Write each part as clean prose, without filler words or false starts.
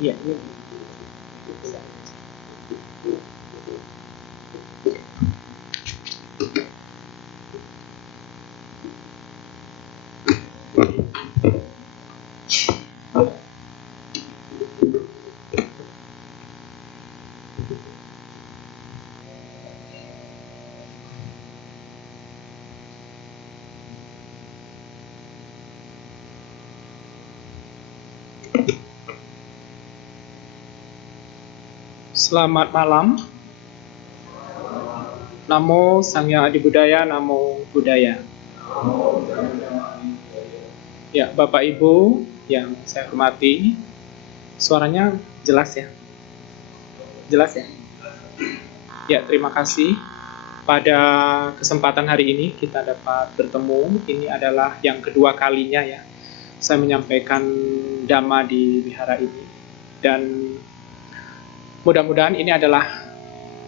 Iya. Selamat malam. Namo Sang Hyang Adi Budaya, Namo Buddhaya. Ya, Bapak Ibu yang saya hormati, suaranya jelas ya? Jelas ya? Ya, terima kasih. Pada kesempatan hari ini kita dapat bertemu. Ini adalah yang kedua kalinya ya, saya menyampaikan Dhamma di wihara ini. Dan mudah-mudahan ini adalah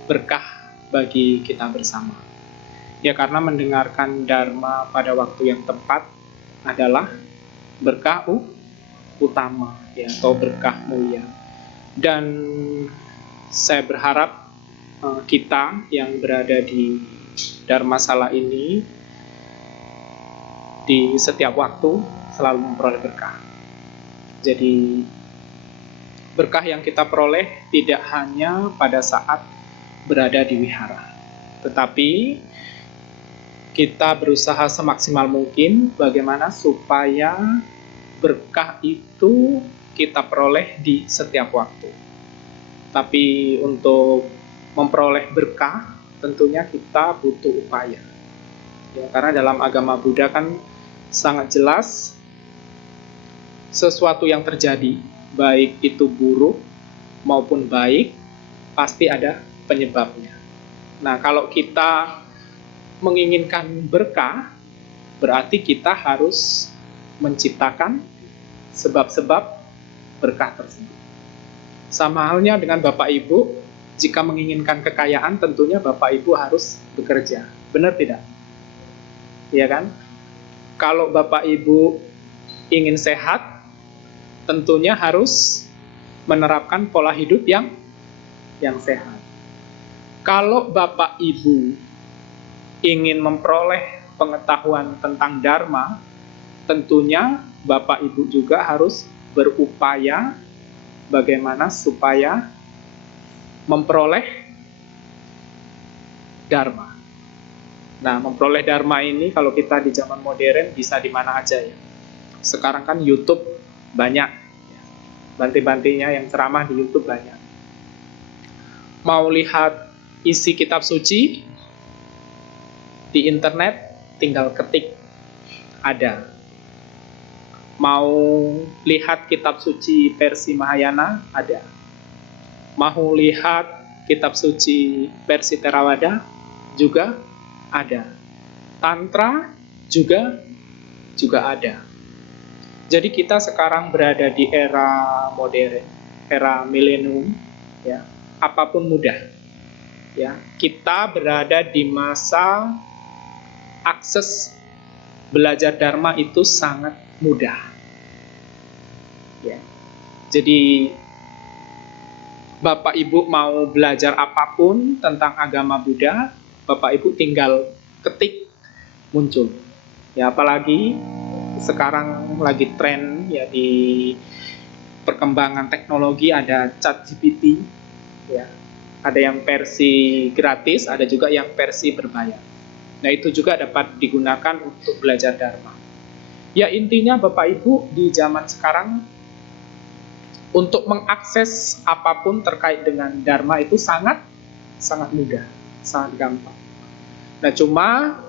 berkah bagi kita bersama. Ya, karena mendengarkan Dharma pada waktu yang tepat adalah berkah utama ya, atau berkah mulia. Dan saya berharap kita yang berada di Dharmasala ini di setiap waktu selalu memperoleh berkah. Jadi berkah yang kita peroleh tidak hanya pada saat berada di wihara, tetapi kita berusaha semaksimal mungkin bagaimana supaya berkah itu kita peroleh di setiap waktu. Tapi untuk memperoleh berkah tentunya kita butuh upaya. Ya, karena dalam agama Buddha kan sangat jelas sesuatu yang terjadi, baik itu buruk maupun baik, pasti ada penyebabnya. Nah, kalau kita menginginkan berkah, berarti kita harus menciptakan sebab-sebab berkah tersebut. Sama halnya dengan Bapak Ibu, jika menginginkan kekayaan, tentunya Bapak Ibu harus bekerja. Benar tidak? Iya kan? Kalau Bapak Ibu ingin sehat, tentunya harus menerapkan pola hidup yang sehat. Kalau Bapak Ibu ingin memperoleh pengetahuan tentang Dharma, tentunya Bapak Ibu juga harus berupaya bagaimana supaya memperoleh Dharma. Nah, memperoleh Dharma ini kalau kita di zaman modern bisa di mana aja ya. Sekarang kan YouTube banyak, banti-bantinya yang ceramah di YouTube banyak. Mau lihat isi kitab suci di internet, tinggal ketik, ada. Mau lihat kitab suci versi Mahayana, ada. Mau lihat kitab suci versi Theravada, juga ada. Tantra juga ada. Jadi kita sekarang berada di era modern, era milenium, ya. Apapun mudah. Ya, kita berada di masa akses belajar Dharma itu sangat mudah. Ya. Jadi Bapak Ibu mau belajar apapun tentang agama Buddha, Bapak Ibu tinggal ketik, muncul. Ya, apalagi sekarang lagi tren ya di perkembangan teknologi, ada ChatGPT, ya. Ada yang versi gratis, ada juga yang versi berbayar. Nah, itu juga dapat digunakan untuk belajar Dharma. Ya, intinya Bapak Ibu di zaman sekarang untuk mengakses apapun terkait dengan Dharma itu sangat mudah, sangat gampang. Nah, cuma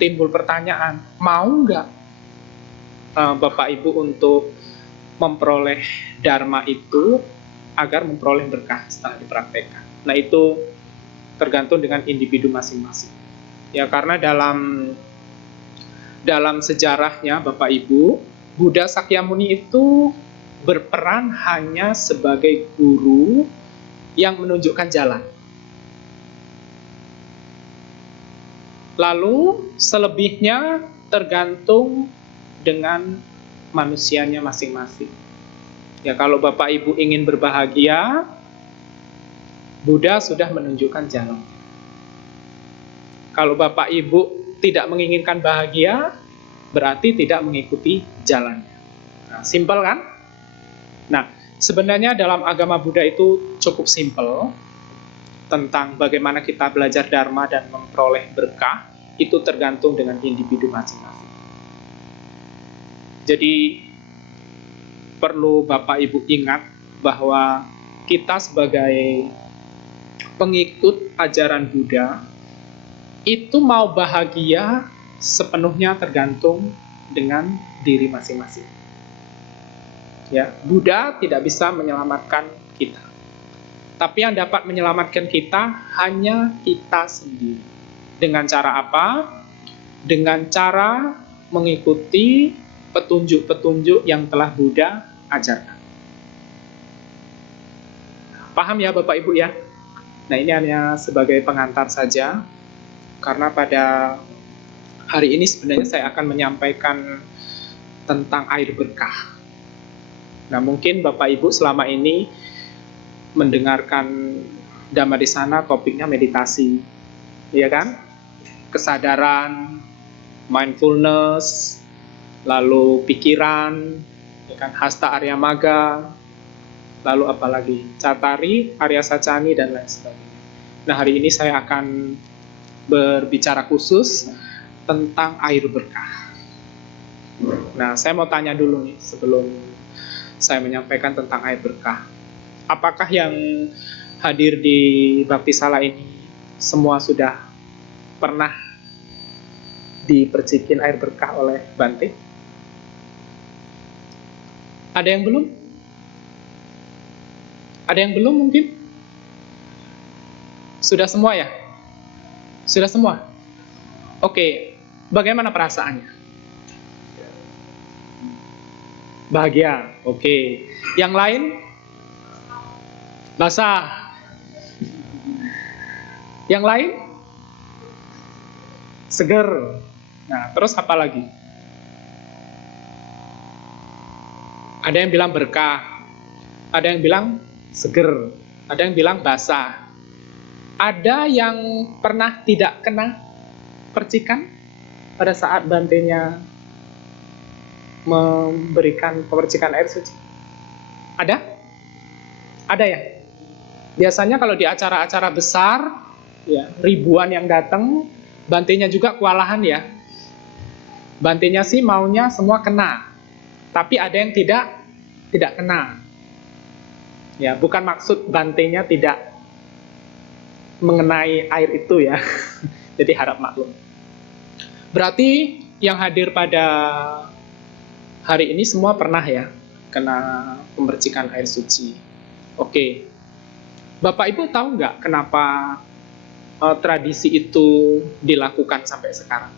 timbul pertanyaan, mau nggak Bapak Ibu untuk memperoleh Dharma itu agar memperoleh berkah setelah dipraktekkan? Nah, itu tergantung dengan individu masing-masing. Ya, karena dalam dalam sejarahnya Bapak Ibu, Buddha Sakyamuni itu berperan hanya sebagai guru yang menunjukkan jalan. Lalu selebihnya tergantung dengan manusianya masing-masing. Ya, kalau Bapak Ibu ingin berbahagia, Buddha sudah menunjukkan jalan. Kalau Bapak Ibu tidak menginginkan bahagia, berarti tidak mengikuti jalannya. Nah, simpel kan? Nah, sebenarnya dalam agama Buddha itu cukup simpel tentang bagaimana kita belajar Dharma dan memperoleh berkah, itu tergantung dengan individu masing-masing. Jadi, perlu Bapak Ibu ingat bahwa kita sebagai pengikut ajaran Buddha itu mau bahagia sepenuhnya tergantung dengan diri masing-masing. Ya, Buddha tidak bisa menyelamatkan kita. Tapi yang dapat menyelamatkan kita hanya kita sendiri. Dengan cara apa? Dengan cara mengikuti petunjuk-petunjuk yang telah Buddha ajarkan. Paham ya Bapak Ibu ya? Nah, ini hanya sebagai pengantar saja. Karena pada hari ini sebenarnya saya akan menyampaikan tentang air berkah. Nah, mungkin Bapak Ibu selama ini mendengarkan Dhammadesana topiknya meditasi, ya kan? Kesadaran, mindfulness, lalu pikiran, ya kan? Hasta Arya Magga, lalu apalagi Cattari, Arya Sacani, dan lain sebagainya. Nah, hari ini saya akan berbicara khusus tentang air berkah. Nah, saya mau tanya dulu nih sebelum saya menyampaikan tentang air berkah. Apakah yang hadir di Bakti Sala ini semua sudah pernah dipercikin air berkah oleh Bante? Ada yang belum? Ada yang belum mungkin? Sudah semua ya? Sudah semua? Oke, bagaimana perasaannya? Bahagia, oke. Yang lain? Basah. Yang lain? Seger. Nah, terus apa lagi? Ada yang bilang berkah, ada yang bilang seger, ada yang bilang basah. Ada yang pernah tidak kena percikan pada saat Bantenya memberikan pemercikan air suci? Ada? Ada ya? Biasanya kalau di acara-acara besar, ya, ribuan yang datang, Bantenya juga kewalahan ya. Bantenya sih maunya semua kena, tapi ada yang tidak kena. Ya, bukan maksud Bantenya tidak mengenai air itu ya. Jadi harap maklum. Berarti yang hadir pada hari ini semua pernah ya kena pemercikan air suci. Oke. Bapak Ibu tahu nggak kenapa tradisi itu dilakukan sampai sekarang?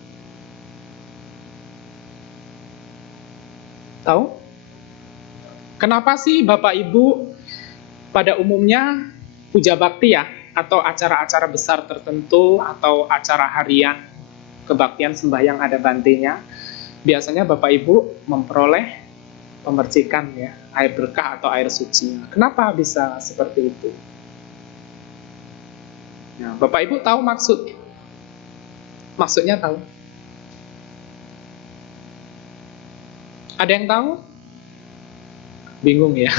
Tahu? Kenapa sih Bapak Ibu pada umumnya puja bakti ya, atau acara-acara besar tertentu, atau acara harian kebaktian sembahyang ada Bantenya, biasanya Bapak Ibu memperoleh pemercikan ya, air berkah atau air suci. Kenapa bisa seperti itu? Nah, Bapak Ibu tahu maksudnya tahu? Ada yang tahu? Bingung ya.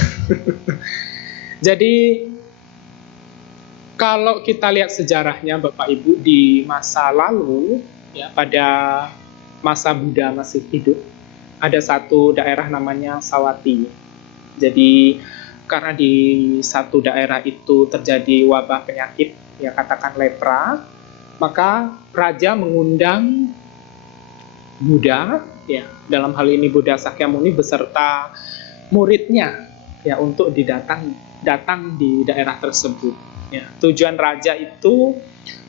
Jadi kalau kita lihat sejarahnya Bapak Ibu di masa lalu, ya, pada masa Buddha masih hidup, ada satu daerah namanya Sawati. Jadi karena di satu daerah itu terjadi wabah penyakit, ya katakan lepra, maka raja mengundang Buddha, ya dalam hal ini Buddha Sakyamuni beserta muridnya, ya untuk datang di daerah tersebut. Ya, tujuan raja itu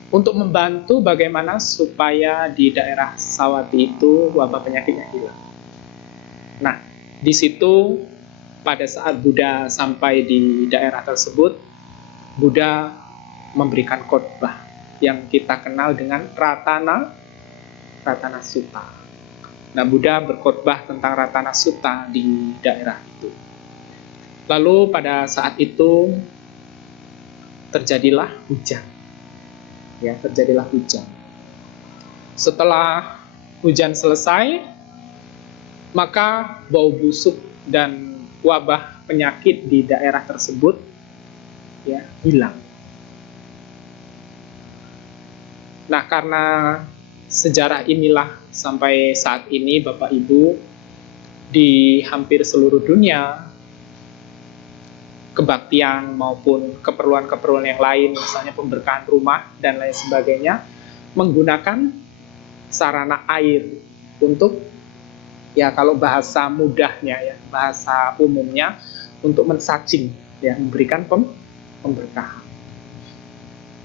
untuk membantu bagaimana supaya di daerah Sawati itu wabah penyakitnya hilang. Nah, di situ pada saat Buddha sampai di daerah tersebut, Buddha memberikan khotbah yang kita kenal dengan Ratana Sutta. Nah, Buddha berkhotbah tentang Ratana Sutta di daerah itu. Lalu pada saat itu terjadilah hujan. Ya, terjadilah hujan. Setelah hujan selesai, maka bau busuk dan wabah penyakit di daerah tersebut ya hilang. Nah, karena sejarah inilah sampai saat ini Bapak Ibu di hampir seluruh dunia kebaktian maupun keperluan-keperluan yang lain, misalnya pemberkahan rumah dan lain sebagainya, menggunakan sarana air untuk, ya kalau bahasa mudahnya ya, bahasa umumnya, untuk mensacing, ya, memberikan pemberkahan.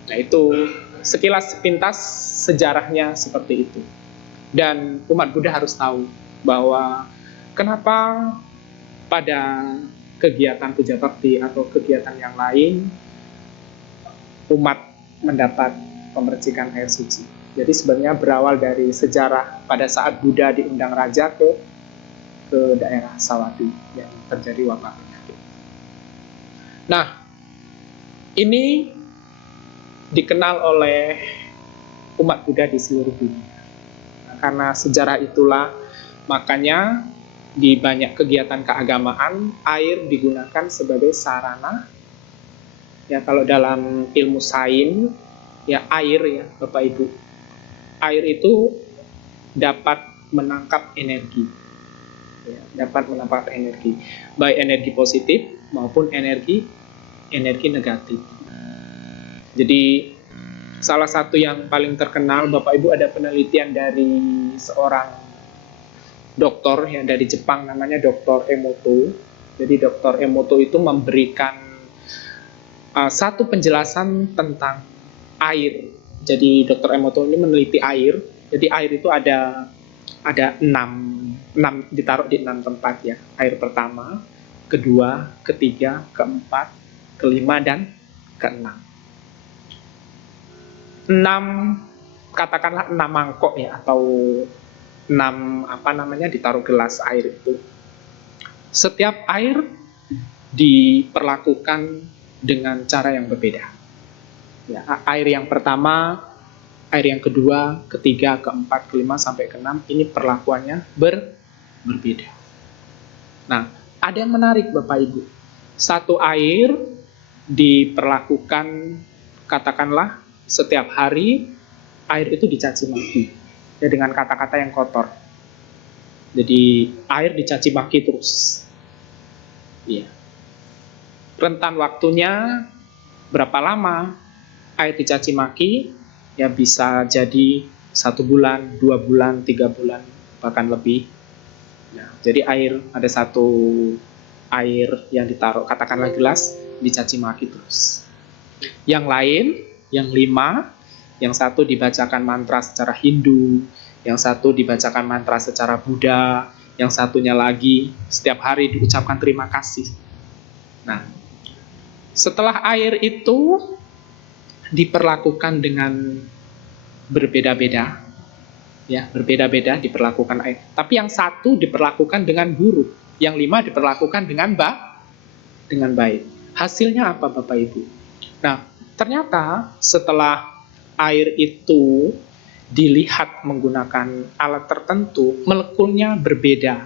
Nah, itu sekilas sepintas sejarahnya seperti itu. Dan umat Buddha harus tahu bahwa kenapa pada kegiatan puja bakti atau kegiatan yang lain umat mendapat pemercikan air suci. Jadi sebenarnya berawal dari sejarah pada saat Buddha diundang raja ke daerah Sawati yang terjadi wabah penyakit. Nah, ini dikenal oleh umat Buddha di seluruh dunia. Nah, karena sejarah itulah makanya di banyak kegiatan keagamaan air digunakan sebagai sarana, ya kalau dalam ilmu sains ya air, ya Bapak Ibu, air itu dapat menangkap energi, ya, dapat menangkap energi, baik energi positif maupun energi negatif. Jadi salah satu yang paling terkenal Bapak Ibu, ada penelitian dari seorang dokter yang dari Jepang, namanya Dr. Emoto. Jadi Dr. Emoto itu memberikan satu penjelasan tentang air. Jadi Dr. Emoto ini meneliti air. Jadi air itu ada 6 ditaruh di 6 tempat ya. Air pertama, kedua, ketiga, keempat, kelima, dan keenam. 6, katakanlah 6 mangkok ya, atau 6 ditaruh gelas air itu. Setiap air diperlakukan dengan cara yang berbeda. Ya, air yang pertama, air yang kedua, ketiga, keempat, kelima sampai keenam ini perlakuannya berbeda. Nah, ada yang menarik Bapak Ibu. Satu air diperlakukan, katakanlah setiap hari air itu dicaci maki ya, dengan kata-kata yang kotor. Jadi air dicaci maki terus. Iya. Rentan waktunya berapa lama air dicaci maki? Ya bisa jadi 1 bulan, 2 bulan, 3 bulan, bahkan lebih. Nah, jadi air, ada satu air yang ditaruh, katakanlah gelas, dicaci maki terus. Yang lain, yang 5, yang satu dibacakan mantra secara Hindu, yang satu dibacakan mantra secara Buddha, yang satunya lagi setiap hari diucapkan terima kasih. Nah, setelah air itu diperlakukan dengan berbeda-beda, ya berbeda-beda diperlakukan air. Tapi yang satu diperlakukan dengan buruk, yang 5 diperlakukan dengan baik. Hasilnya apa Bapak Ibu? Nah, ternyata setelah air itu dilihat menggunakan alat tertentu, molekulnya berbeda.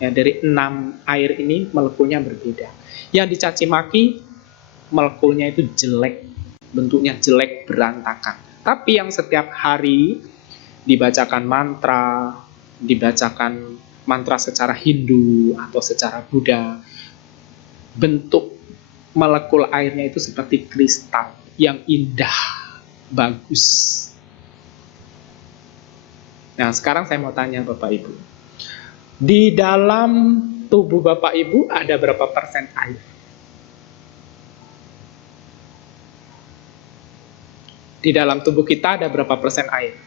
Ya, dari 6 air ini molekulnya berbeda. Yang dicaci maki, molekulnya itu jelek, bentuknya jelek, berantakan. Tapi yang setiap hari dibacakan mantra secara Hindu atau secara Buddha, bentuk molekul airnya itu seperti kristal yang indah, bagus. Nah, sekarang saya mau tanya Bapak Ibu, di dalam tubuh Bapak Ibu ada berapa persen air? Di dalam tubuh kita ada berapa persen air?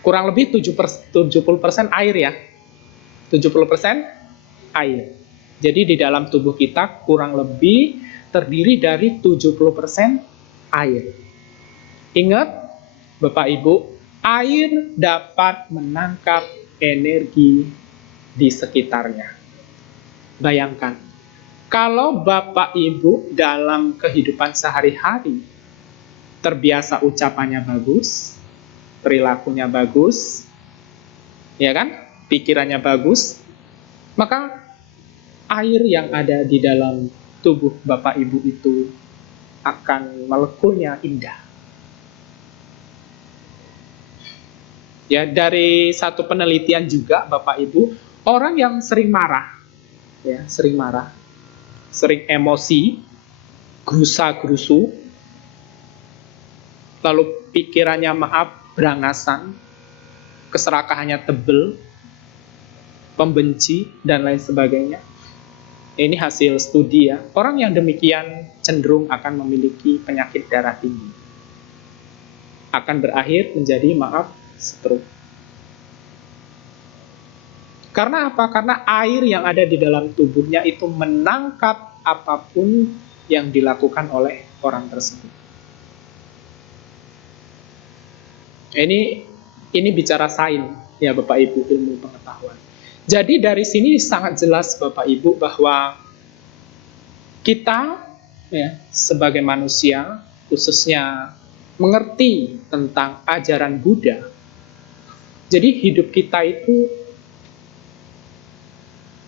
Kurang lebih 70% air ya. 70% air. Jadi di dalam tubuh kita kurang lebih terdiri dari 70% air. Ingat, Bapak Ibu, air dapat menangkap energi di sekitarnya. Bayangkan, kalau Bapak Ibu dalam kehidupan sehari-hari terbiasa ucapannya bagus, perilakunya bagus, ya kan? Pikirannya bagus, maka air yang ada di dalam tubuh Bapak Ibu itu akan molekulnya indah. Ya, dari satu penelitian juga Bapak Ibu, orang yang sering marah, ya, sering marah, sering emosi, gerusa-gerusu, lalu pikirannya berangasan, keserakahannya tebel, pembenci, dan lain sebagainya. Ini hasil studi ya. Orang yang demikian cenderung akan memiliki penyakit darah tinggi. Akan berakhir menjadi stroke. Karena apa? Karena air yang ada di dalam tubuhnya itu menangkap apapun yang dilakukan oleh orang tersebut. Ini bicara sains ya Bapak Ibu, ilmu pengetahuan. Jadi dari sini sangat jelas Bapak Ibu bahwa kita ya, sebagai manusia khususnya mengerti tentang ajaran Buddha. Jadi hidup kita itu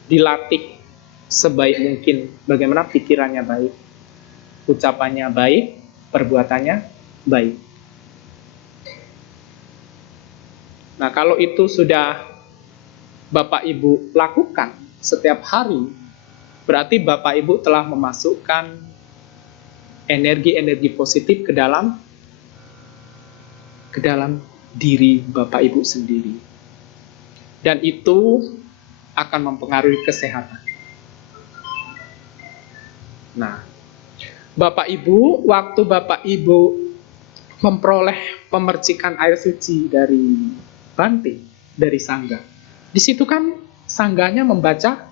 dilatih sebaik mungkin bagaimana pikirannya baik, ucapannya baik, perbuatannya baik. Nah, kalau itu sudah Bapak Ibu lakukan setiap hari, berarti Bapak Ibu telah memasukkan energi-energi positif ke dalam diri Bapak Ibu sendiri. Dan itu akan mempengaruhi kesehatan. Nah, Bapak Ibu, waktu Bapak Ibu memperoleh pemercikan air suci dari Bante, dari Sangga, di situ kan Sangganya membaca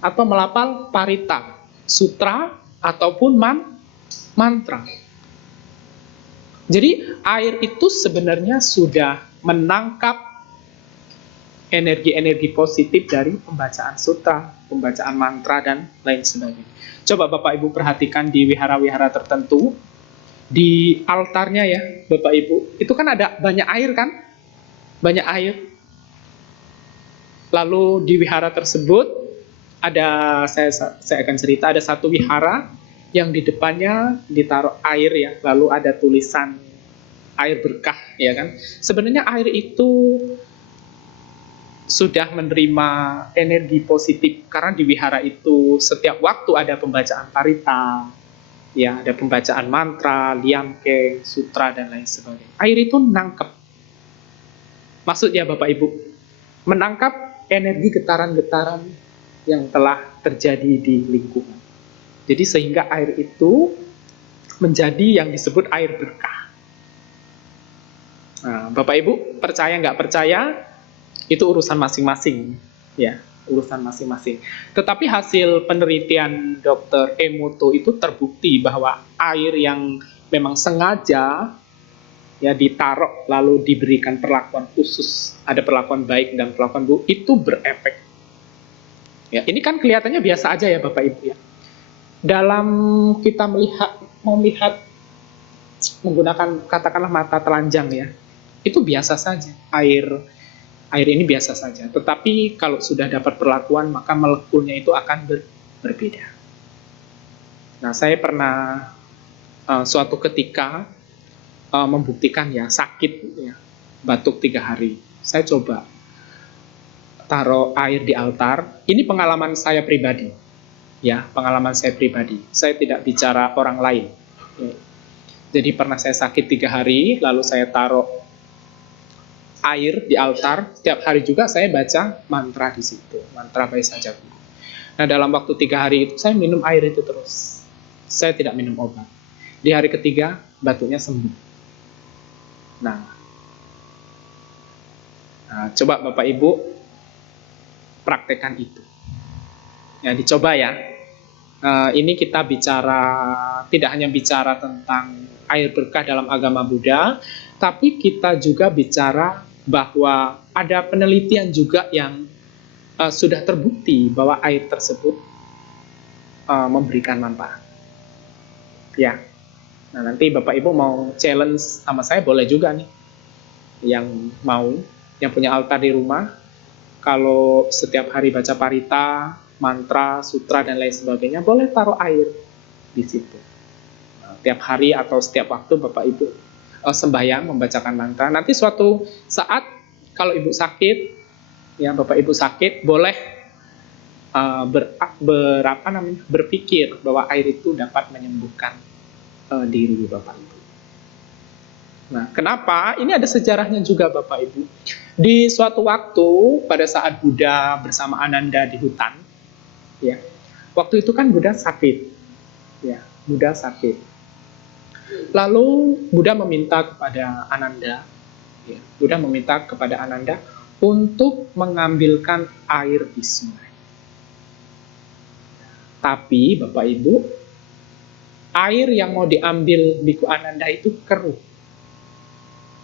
atau melafal parita, sutra, ataupun mantra. Jadi air itu sebenarnya sudah menangkap energi-energi positif dari pembacaan sutra, pembacaan mantra, dan lain sebagainya. Coba Bapak Ibu perhatikan di wihara-wihara tertentu, di altarnya ya Bapak Ibu, itu kan ada banyak air kan? Banyak air. Lalu di wihara tersebut, saya akan cerita, ada satu wihara yang di depannya ditaruh air ya, lalu ada tulisan air berkah ya kan. Sebenarnya air itu sudah menerima energi positif karena di wihara itu setiap waktu ada pembacaan parita, ya ada pembacaan mantra, liamkeng, sutra dan lain sebagainya. Air itu nangkep. Maksudnya Bapak Ibu, menangkap energi getaran-getaran yang telah terjadi di lingkungan. Jadi sehingga air itu menjadi yang disebut air berkah. Nah, Bapak Ibu percaya nggak percaya, itu urusan masing-masing, ya, urusan masing-masing. Tetapi hasil penelitian Dr. Emoto itu terbukti bahwa air yang memang sengaja ya ditaruh lalu diberikan perlakuan khusus, ada perlakuan baik dan perlakuan buruk, itu berefek. Ya, ini kan kelihatannya biasa aja ya Bapak Ibu ya. Dalam kita melihat menggunakan katakanlah mata telanjang ya, itu biasa saja. Air ini biasa saja. Tetapi kalau sudah dapat perlakuan, maka molekulnya itu akan berbeda. Nah, saya pernah suatu ketika membuktikan ya sakit ya, batuk 3 hari. Saya coba taruh air di altar. Ini pengalaman saya pribadi. Ya, pengalaman saya pribadi. Saya tidak bicara orang lain. Ya. Jadi pernah saya sakit 3 hari, lalu saya taruh air di altar. Setiap hari juga saya baca mantra di situ, mantra Vaisa Jagu. Nah, dalam waktu 3 hari itu saya minum air itu terus. Saya tidak minum obat. Di hari ketiga batuknya sembuh. Nah, coba Bapak Ibu praktekkan itu. Ya, dicoba ya. Ini kita bicara, tidak hanya bicara tentang air berkah dalam agama Buddha, tapi kita juga bicara bahwa ada penelitian juga yang sudah terbukti bahwa air tersebut memberikan manfaat. Ya, nah nanti Bapak Ibu mau challenge sama saya boleh juga nih. Yang mau, yang punya altar di rumah, kalau setiap hari baca parita, mantra, sutra, dan lain sebagainya, boleh taruh air di situ. Tiap hari atau setiap waktu Bapak Ibu sembahyang, membacakan mantra. Nanti suatu saat, kalau Ibu sakit, ya Bapak Ibu sakit, boleh berpikir bahwa air itu dapat menyembuhkan diri Bapak Ibu. Nah, kenapa? Ini ada sejarahnya juga Bapak Ibu. Di suatu waktu, pada saat Buddha bersama Ananda di hutan, ya, waktu itu kan Buddha sakit, ya, Buddha sakit. Lalu Buddha meminta kepada Ananda, ya, Buddha meminta kepada Ananda untuk mengambilkan air di sungai. Tapi Bapak Ibu, air yang mau diambil Biku Ananda itu keruh.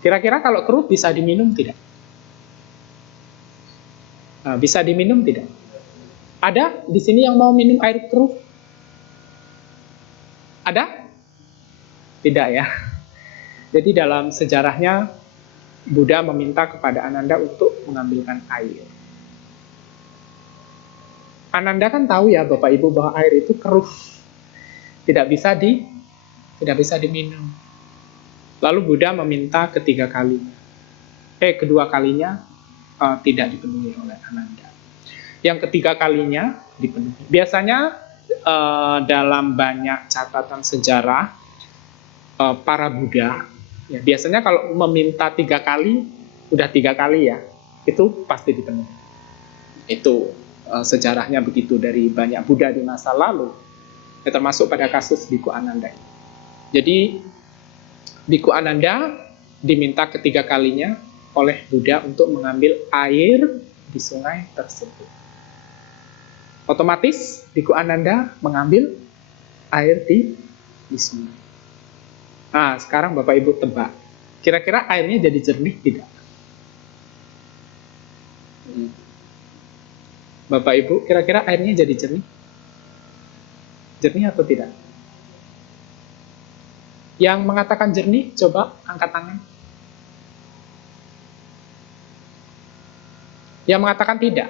Kira-kira kalau keruh bisa diminum tidak? Bisa diminum tidak? Ada di sini yang mau minum air keruh? Ada? Tidak ya. Jadi dalam sejarahnya Buddha meminta kepada Ananda untuk mengambilkan air. Ananda kan tahu ya Bapak Ibu bahwa air itu keruh. Tidak bisa diminum. Lalu Buddha meminta kedua kalinya tidak dipenuhi oleh Ananda. Yang ketiga kalinya dipenuhi. Biasanya dalam banyak catatan sejarah para Buddha, ya, biasanya kalau meminta 3 kali, udah 3 kali ya, itu pasti dipenuhi. Itu sejarahnya begitu dari banyak Buddha di masa lalu, ya, termasuk pada kasus Biku Ananda. Jadi Biku Ananda diminta ketiga kalinya oleh Buddha untuk mengambil air di sungai tersebut. Otomatis Biku Ananda mengambil air di sungai. Nah, sekarang Bapak Ibu tebak, kira-kira airnya jadi jernih tidak? Bapak Ibu, kira-kira airnya jadi jernih? Jernih atau tidak? Yang mengatakan jernih, coba angkat tangan. Yang mengatakan tidak.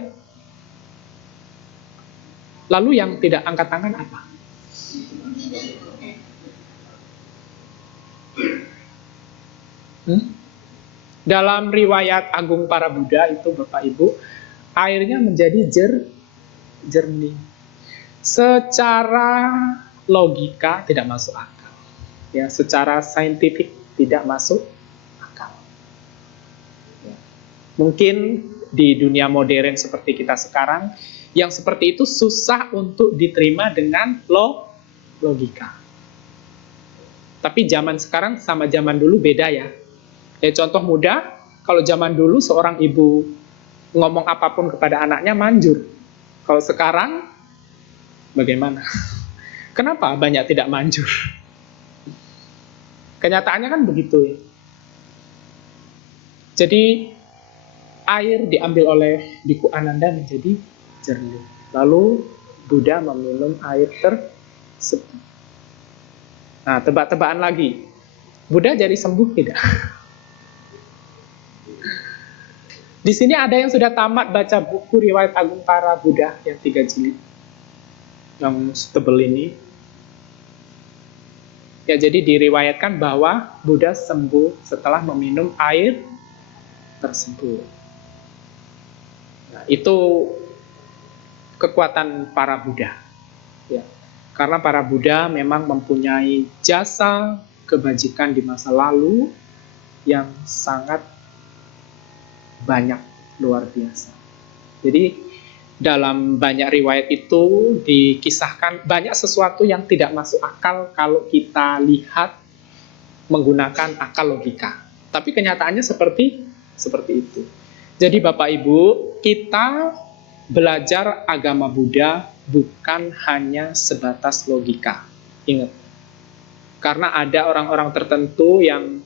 Lalu yang tidak angkat tangan apa? Dalam riwayat Agung Para Buddha itu Bapak Ibu, airnya menjadi jernih. Secara logika tidak masuk akal. Ya, secara saintifik tidak masuk akal. Ya. Mungkin di dunia modern seperti kita sekarang, yang seperti itu susah untuk diterima dengan logika. Tapi zaman sekarang sama zaman dulu beda ya. Contoh mudah, kalau zaman dulu seorang ibu ngomong apapun kepada anaknya manjur. Kalau sekarang bagaimana? Kenapa banyak tidak manjur? Kenyataannya kan begitu ya. Jadi air diambil oleh Biku Ananda menjadi jernih. Lalu Buddha meminum air tersebut. Nah, tebak-tebakan lagi. Buddha jadi sembuh tidak? Di sini ada yang sudah tamat baca buku riwayat Agung Para Buddha yang 3 jilid. Yang tebel ini. Ya, jadi diriwayatkan bahwa Buddha sembuh setelah meminum air tersebut. Nah, itu kekuatan para Buddha. Ya. Karena para Buddha memang mempunyai jasa kebajikan di masa lalu yang sangat banyak, luar biasa. Jadi dalam banyak riwayat itu dikisahkan banyak sesuatu yang tidak masuk akal kalau kita lihat menggunakan akal logika. Tapi kenyataannya seperti itu. Jadi Bapak Ibu, kita belajar agama Buddha bukan hanya sebatas logika. Ingat, karena ada orang-orang tertentu yang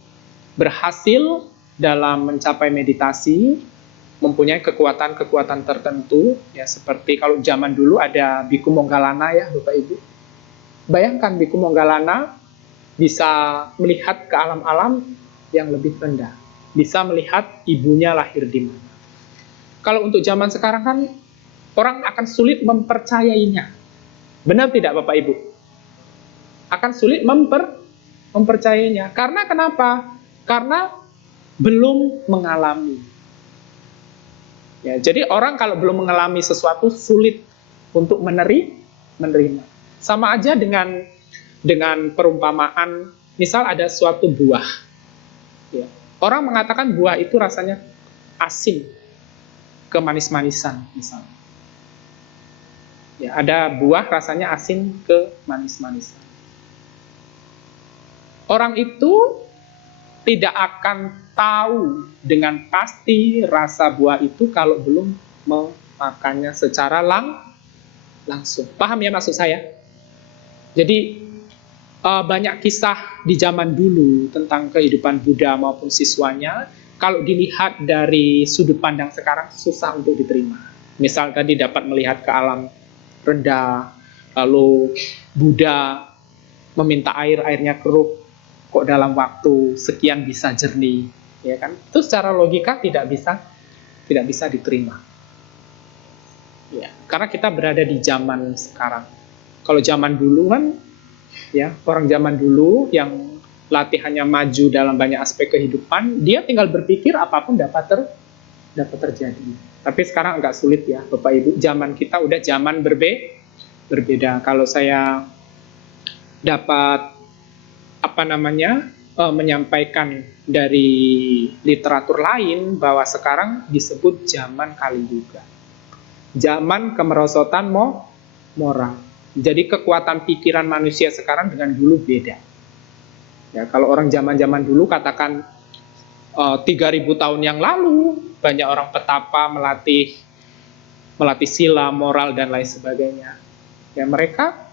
berhasil dalam mencapai meditasi, mempunyai kekuatan-kekuatan tertentu, ya seperti kalau zaman dulu ada Biku Moggallana ya Bapak Ibu. Bayangkan Biku Moggallana bisa melihat ke alam-alam yang lebih rendah, bisa melihat ibunya lahir di mana. Kalau untuk zaman sekarang kan orang akan sulit mempercayainya. Benar tidak Bapak Ibu? Akan sulit mempercayainya. Karena kenapa? Karena belum mengalami. Ya, jadi orang kalau belum mengalami sesuatu sulit untuk menerima. Sama aja dengan perumpamaan, misal ada suatu buah. Ya. Orang mengatakan buah itu rasanya asin, kemanis-manisan misalnya. Ya, ada buah rasanya asin ke manis-manisan. Orang itu tidak akan tahu dengan pasti rasa buah itu kalau belum memakannya secara langsung. Paham ya maksud saya? Jadi banyak kisah di zaman dulu tentang kehidupan Buddha maupun siswanya, kalau dilihat dari sudut pandang sekarang susah untuk diterima. Misal tadi dapat melihat ke alam rendah, lalu Buddha meminta airnya keruh, kok dalam waktu sekian bisa jernih, ya kan? Itu secara logika tidak bisa diterima. Ya, karena kita berada di zaman sekarang. Kalau zaman dulu kan, ya orang zaman dulu yang latihannya maju dalam banyak aspek kehidupan, dia tinggal berpikir apapun dapat terjadi. Tapi sekarang agak sulit ya, Bapak Ibu. Zaman kita udah zaman berbeda. Kalau saya dapat menyampaikan dari literatur lain bahwa sekarang disebut zaman Kali Yuga, zaman kemerosotan moral. Jadi kekuatan pikiran manusia sekarang dengan dulu beda. Ya, kalau orang zaman dulu katakan 3.000 tahun yang lalu banyak orang petapa melatih sila, moral dan lain sebagainya. Ya mereka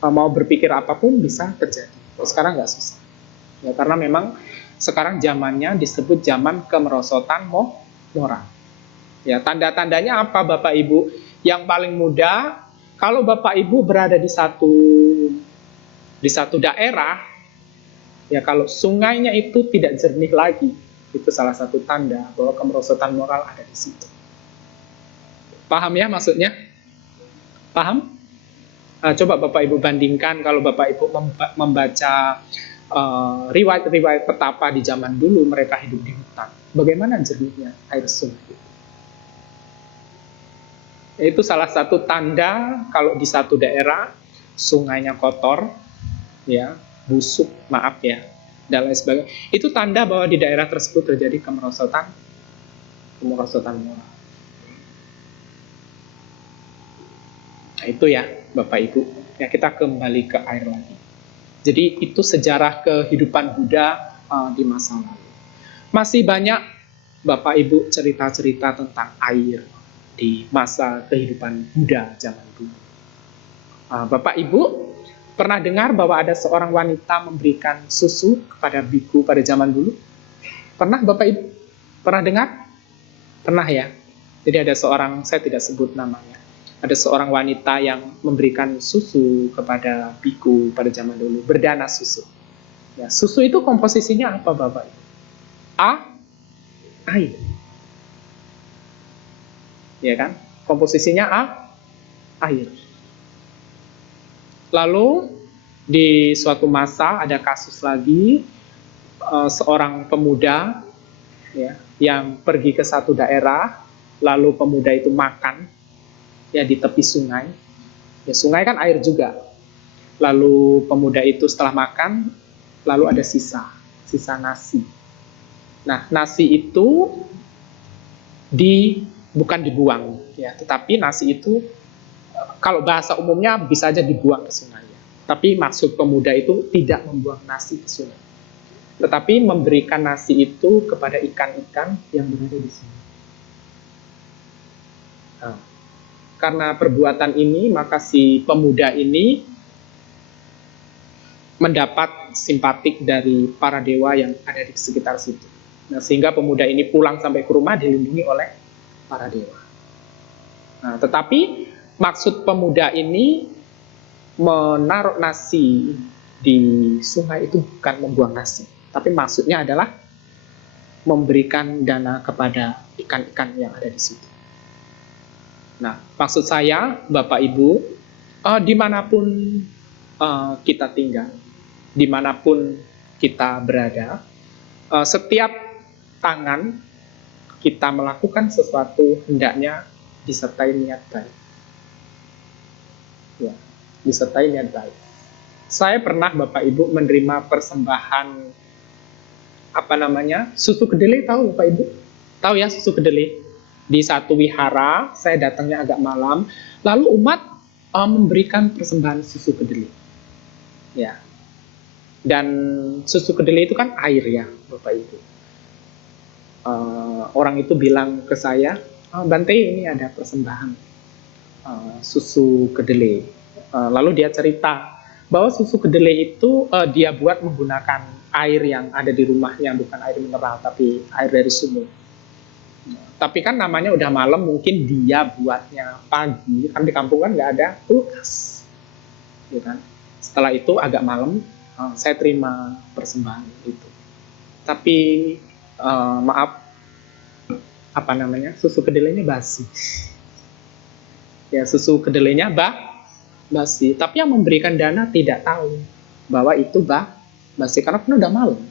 mau berpikir apapun bisa terjadi. Sekarang nggak susah. Ya, karena memang sekarang zamannya disebut zaman kemerosotan moral. Ya, tanda-tandanya apa Bapak Ibu? Yang paling mudah, kalau Bapak Ibu berada di satu daerah, ya kalau sungainya itu tidak jernih lagi, itu salah satu tanda bahwa kemerosotan moral ada di situ. Paham ya maksudnya? Paham? Coba Bapak Ibu bandingkan kalau Bapak Ibu membaca riwayat-riwayat petapa di zaman dulu, mereka hidup di hutan. Bagaimana jernihnya air sungai? Itu salah satu tanda kalau di satu daerah sungainya kotor, ya, busuk, maaf ya, dan lain sebagainya. Itu tanda bahwa di daerah tersebut terjadi kemerosotan moral. Nah, itu ya Bapak Ibu. Ya, kita kembali ke air lagi. Jadi itu sejarah kehidupan Buddha di masa lalu. Masih banyak Bapak Ibu cerita-cerita tentang air di masa kehidupan Buddha zaman dulu. Bapak Ibu pernah dengar bahwa ada seorang wanita memberikan susu kepada biku pada zaman dulu? Pernah Bapak Ibu? Pernah dengar? Pernah ya? Jadi ada seorang, saya tidak sebut namanya, ada seorang wanita yang memberikan susu kepada biku pada zaman dulu, berdana susu. Ya, susu itu komposisinya apa Bapak Ibu? Air. Ya kan? Komposisinya air. Lalu di suatu masa ada kasus lagi, seorang pemuda ya, yang pergi ke satu daerah, lalu pemuda itu makan ya di tepi sungai. Ya, sungai kan air juga. Lalu pemuda itu setelah makan, lalu ada sisa nasi. Nah, nasi itu bukan dibuang ya, tetapi nasi itu kalau bahasa umumnya bisa aja dibuang ke sungai ya. Tapi maksud pemuda itu tidak membuang nasi ke sungai. tetapi memberikan nasi itu kepada ikan-ikan yang berada di sini. Nah, karena perbuatan ini, maka si pemuda ini mendapat simpatik dari para dewa yang ada di sekitar situ. Nah, sehingga pemuda ini pulang sampai ke rumah dilindungi oleh para dewa. Nah, tetapi maksud pemuda ini menaruh nasi di sungai itu bukan membuang nasi, tapi maksudnya adalah memberikan dana kepada ikan-ikan yang ada di situ. Nah, maksud saya, Bapak Ibu, dimanapun kita tinggal, dimanapun kita berada, setiap tangan kita melakukan sesuatu hendaknya disertai niat baik. Ya, disertai niat baik. Saya pernah, Bapak Ibu, menerima persembahan susu kedelai, tahu Bapak Ibu? Tahu ya susu kedelai? Di satu wihara, saya datangnya agak malam, lalu umat memberikan persembahan susu kedelai. Ya. Dan susu kedelai itu kan air ya, Bapak Ibu. Orang itu bilang ke saya, Bante, ini ada persembahan susu kedelai. Lalu dia cerita bahwa susu kedelai itu dia buat menggunakan air yang ada di rumahnya, bukan air mineral, tapi air dari sumur. Tapi kan namanya udah malam, mungkin dia buatnya pagi, kan di kampung kan nggak ada kulkas, ya kan. Setelah itu agak malam, saya terima persembahan itu. Tapi maaf, susu kedelainya basi. Ya, susu kedelainya basi. Tapi yang memberikan dana tidak tahu bahwa itu basi, karena kan udah malam.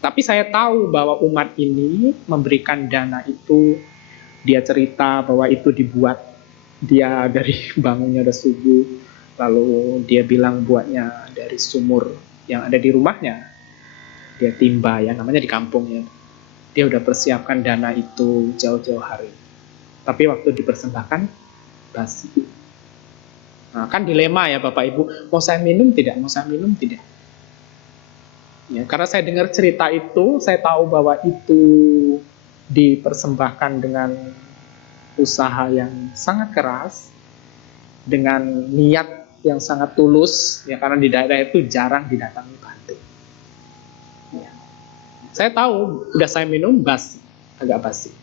Tapi saya tahu bahwa umat ini memberikan dana itu, dia cerita bahwa itu dibuat, dia dari bangunnya udah subuh, lalu dia bilang buatnya dari sumur yang ada di rumahnya. Dia timba ya, namanya di kampungnya. Dia udah persiapkan dana itu jauh-jauh hari. Tapi waktu dipersembahkan, basi. Nah, kan dilema ya Bapak Ibu, mau saya minum tidak, mau saya minum tidak. Ya, karena saya dengar cerita itu, saya tahu bahwa itu dipersembahkan dengan usaha yang sangat keras, dengan niat yang sangat tulus, ya, karena di daerah itu jarang didatangi Bante. Ya. Saya tahu, udah saya minum basi, agak basi.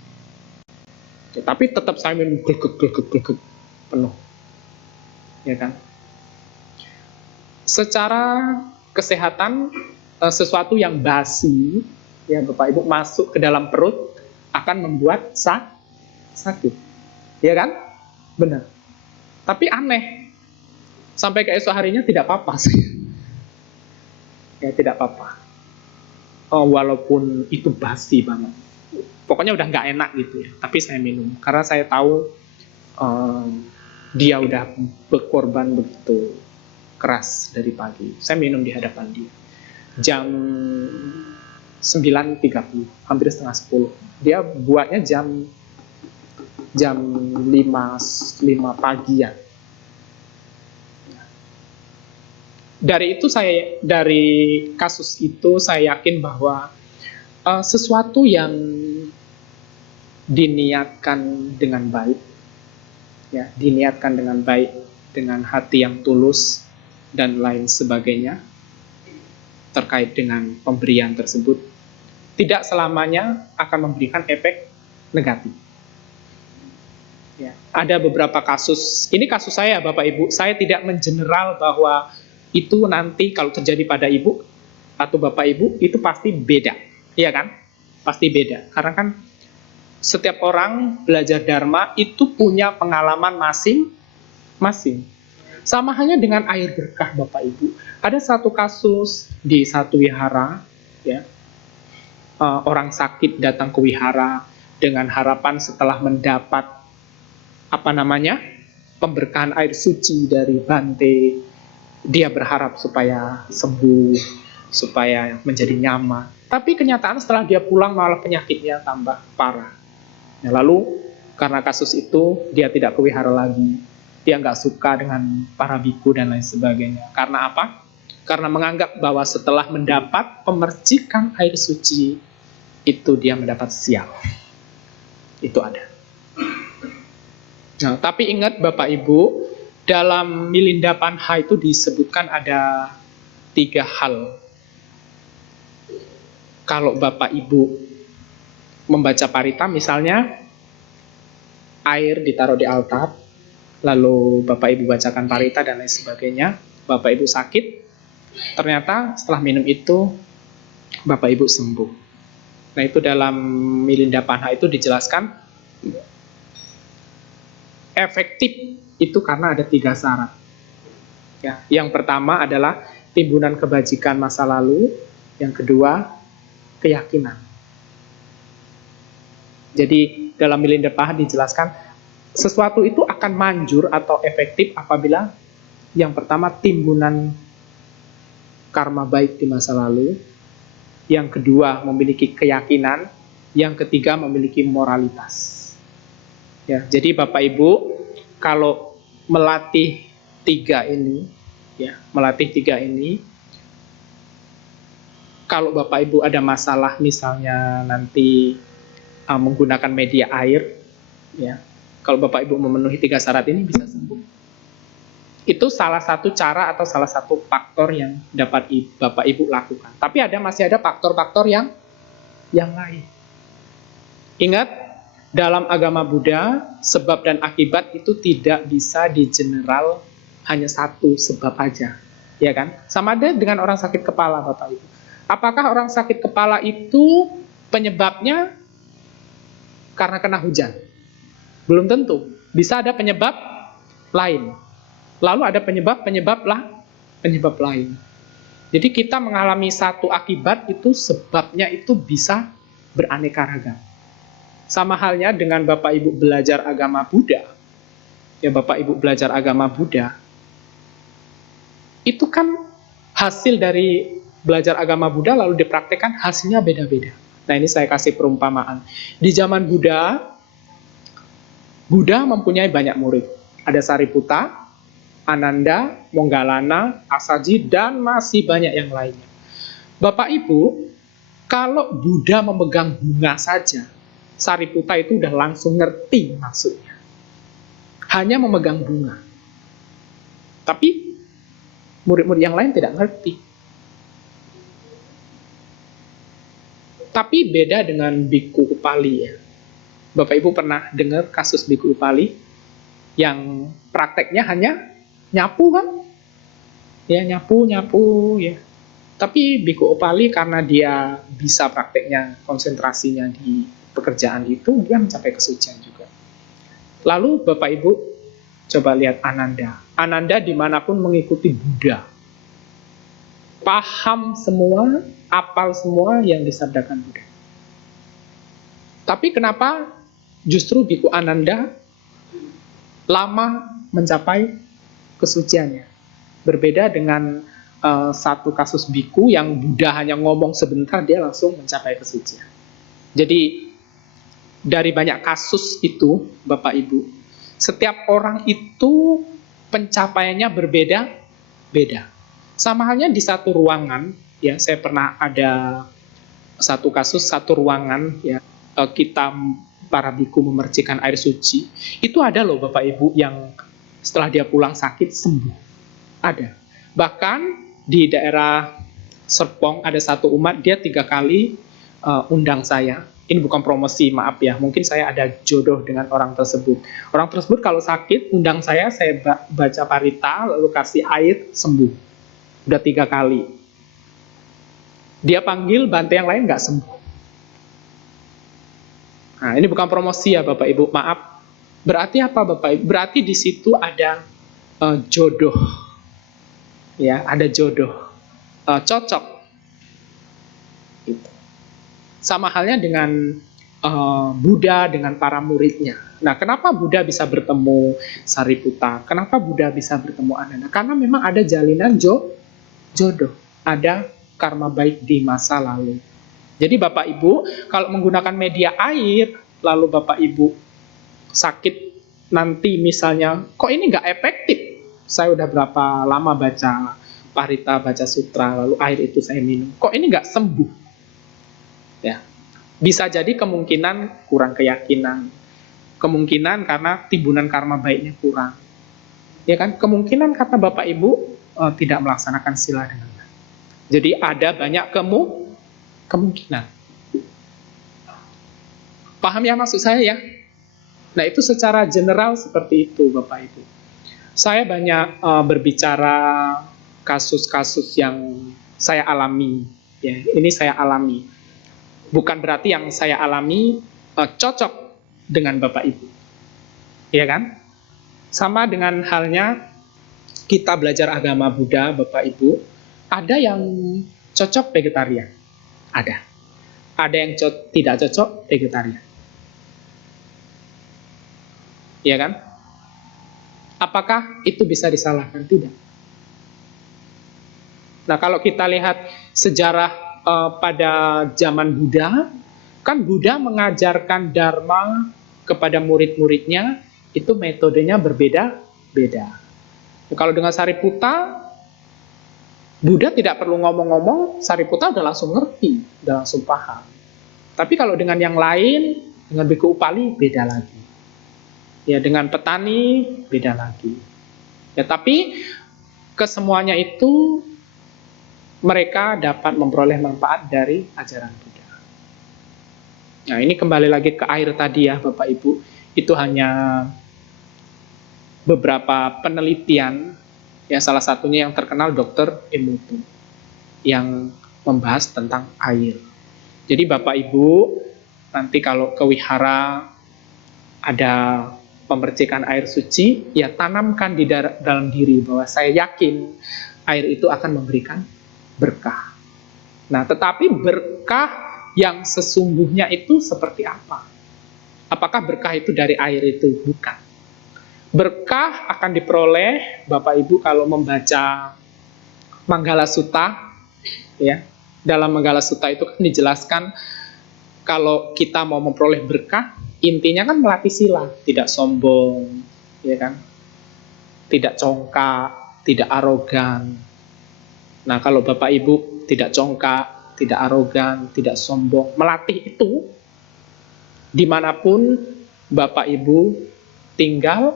Ya, tapi tetap saya minum gluk penuh, ya kan. Secara kesehatan, sesuatu yang basi, ya Bapak Ibu, masuk ke dalam perut akan membuat sakit, ya kan? Benar. Tapi aneh, sampai keesok harinya tidak apa-apa sih. Ya tidak apa-apa. Walaupun itu basi banget, pokoknya udah nggak enak gitu ya. Tapi saya minum karena saya tahu dia udah berkorban begitu keras dari pagi. Saya minum di hadapan dia. Jam 9.30, hampir setengah 10. Dia buatnya jam 5 pagi ya. Dari kasus itu saya yakin bahwa sesuatu yang diniatkan dengan baik, ya, diniatkan dengan baik, dengan hati yang tulus dan lain sebagainya, terkait dengan pemberian tersebut, tidak selamanya akan memberikan efek negatif. Ya, ada beberapa kasus, ini kasus saya Bapak Ibu, saya tidak mengeneral bahwa itu nanti kalau terjadi pada Ibu atau Bapak Ibu, itu pasti beda, iya kan? Pasti beda, karena kan setiap orang belajar Dharma itu punya pengalaman masing-masing. Sama halnya dengan air berkah Bapak Ibu. Ada satu kasus di satu wihara, ya, orang sakit datang ke wihara dengan harapan setelah mendapat pemberkahan air suci dari Bante, dia berharap supaya sembuh, supaya menjadi nyaman. Tapi kenyataan setelah dia pulang malah penyakitnya tambah parah. Ya, lalu karena kasus itu dia tidak ke wihara lagi. Dia nggak suka dengan para biku dan lain sebagainya. Karena apa? karena menganggap bahwa setelah mendapat pemercikan air suci itu dia mendapat sial. Itu ada. Nah, tapi ingat Bapak Ibu, dalam Milinda Panha itu disebutkan ada 3 hal. Kalau Bapak Ibu membaca parita, misalnya air ditaruh di altar, lalu Bapak Ibu bacakan parita dan lain sebagainya, Bapak Ibu sakit, ternyata setelah minum itu Bapak Ibu sembuh. Nah, itu dalam Milinda Panha itu dijelaskan efektif itu karena ada 3 syarat. Ya, yang pertama adalah timbunan kebajikan masa lalu, yang kedua keyakinan. Jadi dalam Milinda Panha dijelaskan sesuatu itu akan manjur atau efektif apabila yang pertama timbunan karma baik di masa lalu, yang kedua memiliki keyakinan, yang ketiga memiliki moralitas. Ya, jadi Bapak Ibu kalau melatih 3 ini, ya, melatih 3 ini, kalau Bapak Ibu ada masalah misalnya nanti menggunakan media air, ya, kalau Bapak Ibu memenuhi 3 syarat ini bisa sembuh. Itu salah satu cara atau salah satu faktor yang dapat Bapak Ibu lakukan. Tapi masih ada faktor-faktor yang lain. Ingat, dalam agama Buddha, sebab dan akibat itu tidak bisa digeneral hanya satu sebab aja, ya kan? Sama ada dengan orang sakit kepala, Bapak Ibu. Apakah orang sakit kepala itu penyebabnya karena kena hujan? Belum tentu. Bisa ada penyebab lain. Lalu ada penyebab lain. Jadi kita mengalami satu akibat itu sebabnya itu bisa beraneka ragam. Sama halnya dengan Bapak Ibu belajar agama Buddha. Ya, Bapak Ibu belajar agama Buddha. Itu kan hasil dari belajar agama Buddha lalu dipraktekkan hasilnya beda-beda. Nah, ini saya kasih perumpamaan. Di zaman Buddha mempunyai banyak murid. Ada Sariputta, Ananda, Moggallana, Asaji, dan masih banyak yang lainnya. Bapak Ibu, kalau Buddha memegang bunga saja, Sariputta itu udah langsung ngerti maksudnya. Hanya memegang bunga. Tapi murid-murid yang lain tidak ngerti. Tapi beda dengan Bhikkhu Upali ya. Bapak Ibu pernah dengar kasus Bhikkhu Upali yang prakteknya hanya nyapu kan? Ya, nyapu ya. Tapi Bhikkhu Upali karena dia bisa prakteknya, konsentrasinya di pekerjaan itu, dia mencapai kesucian juga. Lalu Bapak Ibu coba lihat Ananda. Ananda dimanapun mengikuti Buddha. Paham semua, apal semua yang disabdakan Buddha. Tapi kenapa justru Bhikkhu Ananda lama mencapai kesuciannya? Berbeda dengan satu kasus biku yang Buddha hanya ngomong sebentar, dia langsung mencapai kesucian. Jadi dari banyak kasus itu, Bapak Ibu, setiap orang itu pencapaiannya berbeda-beda. Sama halnya di satu ruangan, ya, saya pernah ada satu kasus, satu ruangan, ya, kita para biku memercikan air suci, itu ada loh Bapak Ibu yang setelah dia pulang sakit sembuh. Ada. Bahkan di daerah Serpong ada satu umat, dia 3 kali undang saya. Ini bukan promosi, maaf ya. Mungkin saya ada jodoh dengan orang tersebut. Orang tersebut kalau sakit, undang saya baca parita, lalu kasih air, sembuh. Udah 3 kali. Dia panggil Bante yang lain, nggak sembuh. Nah, ini bukan promosi ya Bapak Ibu, maaf. Berarti apa Bapak Ibu? Berarti di situ ada jodoh. Ya, ada jodoh. Cocok. Gitu. Sama halnya dengan Buddha dengan para muridnya. Nah, kenapa Buddha bisa bertemu Sariputta? Kenapa Buddha bisa bertemu Ananda? Karena memang ada jalinan jodoh. Ada karma baik di masa lalu. Jadi Bapak Ibu, kalau menggunakan media air, lalu Bapak Ibu sakit nanti misalnya, kok ini nggak efektif? Saya udah berapa lama baca Parita baca sutra, lalu air itu saya minum. Kok ini nggak sembuh? Ya, bisa jadi kemungkinan kurang keyakinan, kemungkinan karena timbunan karma baiknya kurang. Ya kan? Kemungkinan karena Bapak Ibu tidak melaksanakan sila dengan baik. Jadi ada banyak kemungkinan. Paham ya maksud saya ya? Nah, itu secara general seperti itu Bapak Ibu. Saya banyak berbicara kasus-kasus yang saya alami. Ya, ini saya alami. Bukan berarti yang saya alami cocok dengan Bapak Ibu. Ya kan? Sama dengan halnya kita belajar agama Buddha, Bapak Ibu, ada yang cocok vegetarian. Ada. Ada yang tidak cocok vegetarian. Ya kan? Apakah itu bisa disalahkan? Tidak. Nah, kalau kita lihat sejarah pada zaman Buddha, kan Buddha mengajarkan Dharma kepada murid-muridnya, itu metodenya berbeda-beda. Kalau dengan Sariputta, Buddha tidak perlu ngomong-ngomong, Sariputta udah langsung ngerti, udah langsung paham. Tapi kalau dengan yang lain, dengan Bhikkhu Upali, beda lagi. Ya, dengan petani, beda lagi. Ya, tapi kesemuanya itu mereka dapat memperoleh manfaat dari ajaran Buddha. Nah, ini kembali lagi ke air tadi ya, Bapak Ibu. Itu hanya beberapa penelitian, ya salah satunya yang terkenal Dr. Emoto, yang membahas tentang air. Jadi Bapak Ibu, nanti kalau ke wihara ada pemercikan air suci, ya tanamkan di dalam diri bahwa saya yakin air itu akan memberikan berkah. Nah, tetapi berkah yang sesungguhnya itu seperti apa? Apakah berkah itu dari air itu? Bukan. Berkah akan diperoleh Bapak Ibu kalau membaca Manggala Sutta, ya. Dalam Manggala Sutta itu kan dijelaskan kalau kita mau memperoleh berkah, intinya kan melatih sila, tidak sombong, ya kan? Tidak congkak, tidak arogan. Nah, kalau Bapak Ibu tidak congkak, tidak arogan, tidak sombong, melatih itu dimanapun Bapak Ibu tinggal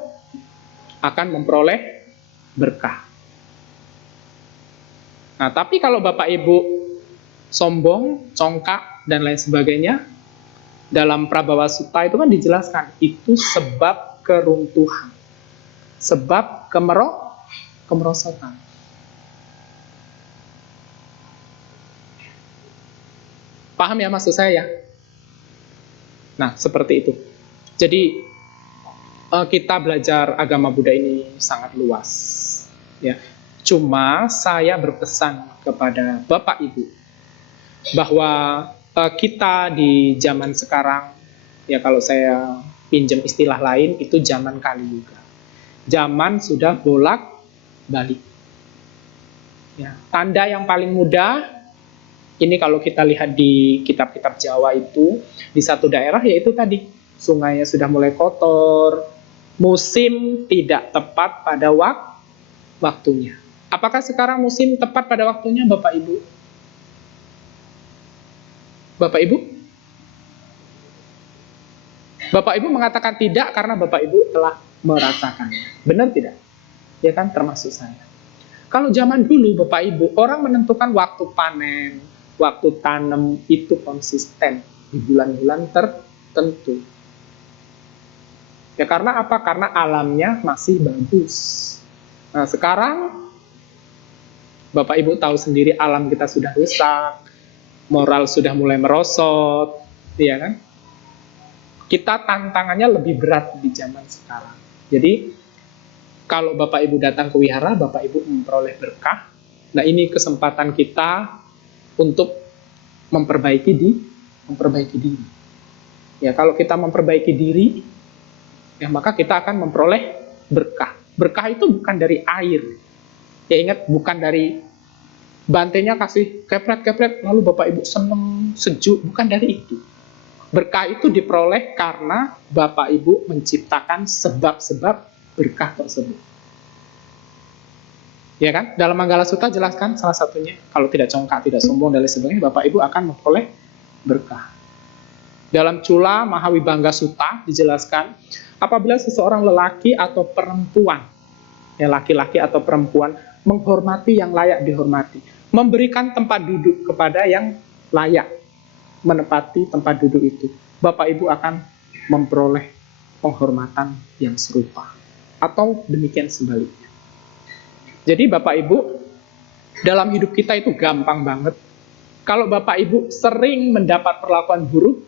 akan memperoleh berkah. Nah, tapi kalau Bapak Ibu sombong, congkak, dan lain sebagainya, dalam Prabhawa Sutta itu kan dijelaskan, itu sebab keruntuhan, sebab kemerosotan. Paham ya maksud saya? Nah, seperti itu. Jadi, kita belajar agama Buddha ini sangat luas. Ya. Cuma saya berpesan kepada Bapak Ibu bahwa kita di zaman sekarang, ya kalau saya pinjam istilah lain, itu zaman Kali Yuga. Zaman sudah bolak-balik. Ya, tanda yang paling mudah, ini kalau kita lihat di kitab-kitab Jawa itu, di satu daerah yaitu tadi, sungainya sudah mulai kotor, musim tidak tepat pada waktunya. Apakah sekarang musim tepat pada waktunya, Bapak Ibu? Bapak Ibu? Bapak Ibu mengatakan tidak karena Bapak Ibu telah merasakannya. Benar tidak? Ya kan, termasuk saya. Kalau zaman dulu Bapak Ibu, orang menentukan waktu panen, waktu tanam itu konsisten di bulan-bulan tertentu. Ya karena apa? Karena alamnya masih bagus. Nah, sekarang Bapak Ibu tahu sendiri alam kita sudah rusak, moral sudah mulai merosot, ya kan? Kita tantangannya lebih berat di zaman sekarang. Jadi, kalau Bapak Ibu datang ke wihara, Bapak Ibu memperoleh berkah. Nah, ini kesempatan kita untuk memperbaiki diri. Ya, kalau kita memperbaiki diri, ya maka kita akan memperoleh berkah. Berkah itu bukan dari air. Ya ingat, bukan dari bantainya kasih kepret-kepret, lalu Bapak Ibu seneng, sejuk, bukan dari itu. Berkah itu diperoleh karena Bapak Ibu menciptakan sebab-sebab berkah tersebut. Ya kan? Dalam Manggala Sutta jelaskan salah satunya, kalau tidak congkak, tidak sombong, dan lain sebagainya, Bapak Ibu akan memperoleh berkah. Dalam Cula Mahawibangga Sutta dijelaskan, apabila seseorang lelaki atau perempuan, ya laki-laki atau perempuan, menghormati yang layak dihormati, memberikan tempat duduk kepada yang layak menepati tempat duduk itu, Bapak Ibu akan memperoleh penghormatan yang serupa. Atau demikian sebaliknya. Jadi Bapak Ibu, dalam hidup kita itu gampang banget. Kalau Bapak Ibu sering mendapat perlakuan buruk,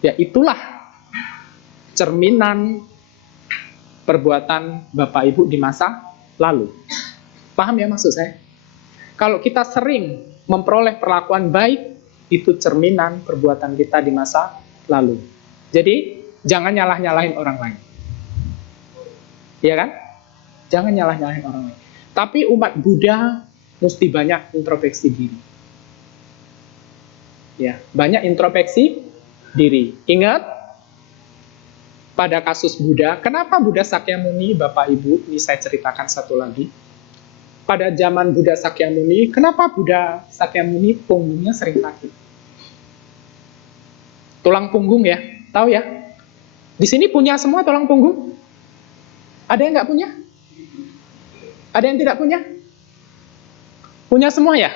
ya itulah cerminan perbuatan Bapak Ibu di masa lalu. Paham ya maksud saya? Kalau kita sering memperoleh perlakuan baik, itu cerminan perbuatan kita di masa lalu. Jadi, jangan nyalah-nyalahin orang lain. Iya kan? Jangan nyalah-nyalahin orang lain. Tapi umat Buddha mesti banyak introspeksi diri. Ya, banyak introspeksi diri. Ingat, pada kasus Buddha, kenapa Buddha Sakyamuni, Bapak Ibu, ini saya ceritakan satu lagi. Pada zaman Buddha Sakyamuni, kenapa Buddha Sakyamuni punggungnya sering sakit? Tulang punggung ya, tahu ya? Di sini punya semua tulang punggung? Ada yang nggak punya? Ada yang tidak punya? Punya semua ya?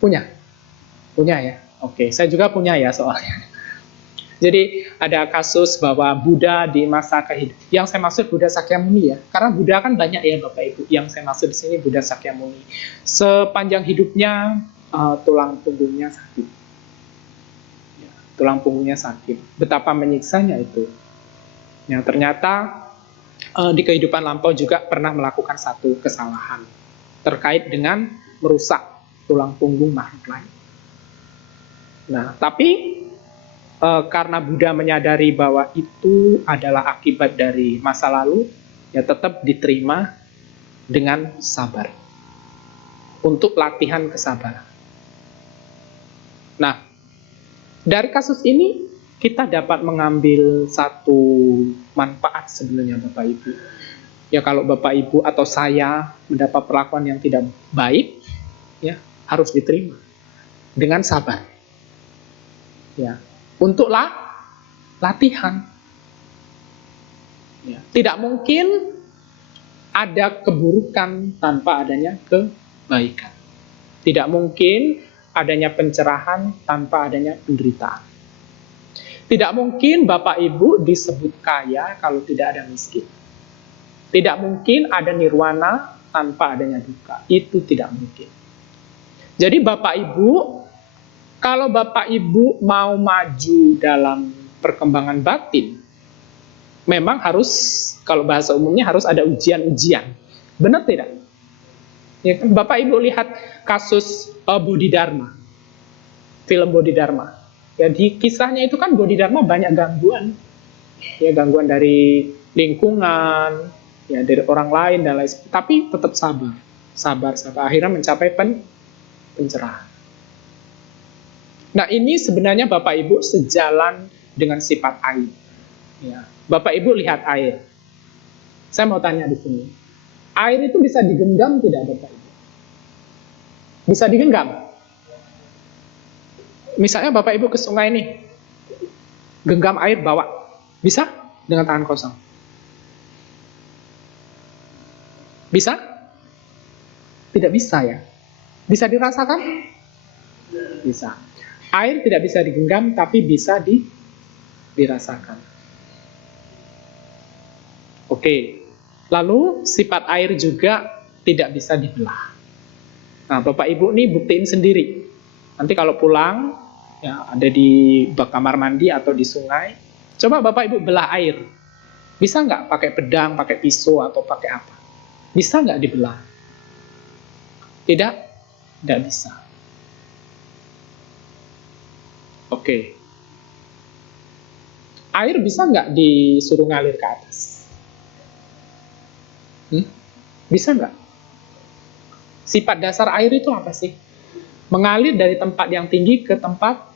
Punya? Punya ya? Oke, saya juga punya ya soalnya. Jadi ada kasus bahwa Buddha di masa kehidupan, yang saya maksud Buddha Sakyamuni ya, karena Buddha kan banyak ya Bapak Ibu, yang saya maksud di sini Buddha Sakyamuni. Sepanjang hidupnya tulang punggungnya sakit, ya, tulang punggungnya sakit. Betapa menyiksanya itu. Yang ternyata di kehidupan lampau juga pernah melakukan satu kesalahan terkait dengan merusak tulang punggung makhluk lain. Nah, tapi karena Buddha menyadari bahwa itu adalah akibat dari masa lalu, ya tetap diterima dengan sabar. Untuk latihan kesabaran. Nah, dari kasus ini kita dapat mengambil satu manfaat sebenarnya Bapak Ibu. Ya kalau Bapak Ibu atau saya mendapat perlakuan yang tidak baik, ya harus diterima dengan sabar. Ya. Untuk latihan. Ya. Tidak mungkin ada keburukan tanpa adanya kebaikan. Tidak mungkin adanya pencerahan tanpa adanya penderitaan. Tidak mungkin Bapak Ibu disebut kaya kalau tidak ada miskin. Tidak mungkin ada nirwana tanpa adanya duka. Itu tidak mungkin. Jadi Bapak Ibu, kalau Bapak Ibu mau maju dalam perkembangan batin, memang harus, kalau bahasa umumnya harus ada ujian-ujian. Benar tidak? Ya, Bapak Ibu lihat kasus Bodhidharma, film Bodhidharma. Ya, di kisahnya itu kan Bodhidharma banyak gangguan. Ya, gangguan dari lingkungan, ya dari orang lain dan lain sebagainya. Tapi tetap sabar. Sabar. Akhirnya mencapai pencerahan. Nah, ini sebenarnya Bapak Ibu sejalan dengan sifat air. Ya. Bapak Ibu lihat air. Saya mau tanya di sini. Air itu bisa digenggam tidak Bapak Ibu? Bisa digenggam? Misalnya Bapak Ibu ke sungai nih. Genggam air bawa. Bisa? Dengan tangan kosong. Bisa? Tidak bisa ya? Bisa dirasakan? Bisa. Air tidak bisa digenggam, tapi bisa dirasakan. Oke. Lalu sifat air juga tidak bisa dibelah. Nah, Bapak Ibu nih buktiin sendiri. Nanti kalau pulang, ya ada di bak kamar mandi atau di sungai, coba Bapak Ibu belah air. Bisa nggak pakai pedang, pakai pisau, atau pakai apa? Bisa nggak dibelah? Tidak? Tidak bisa. Oke. Air bisa nggak disuruh ngalir ke atas? Bisa nggak? Sifat dasar air itu apa sih? Mengalir dari tempat yang tinggi ke tempat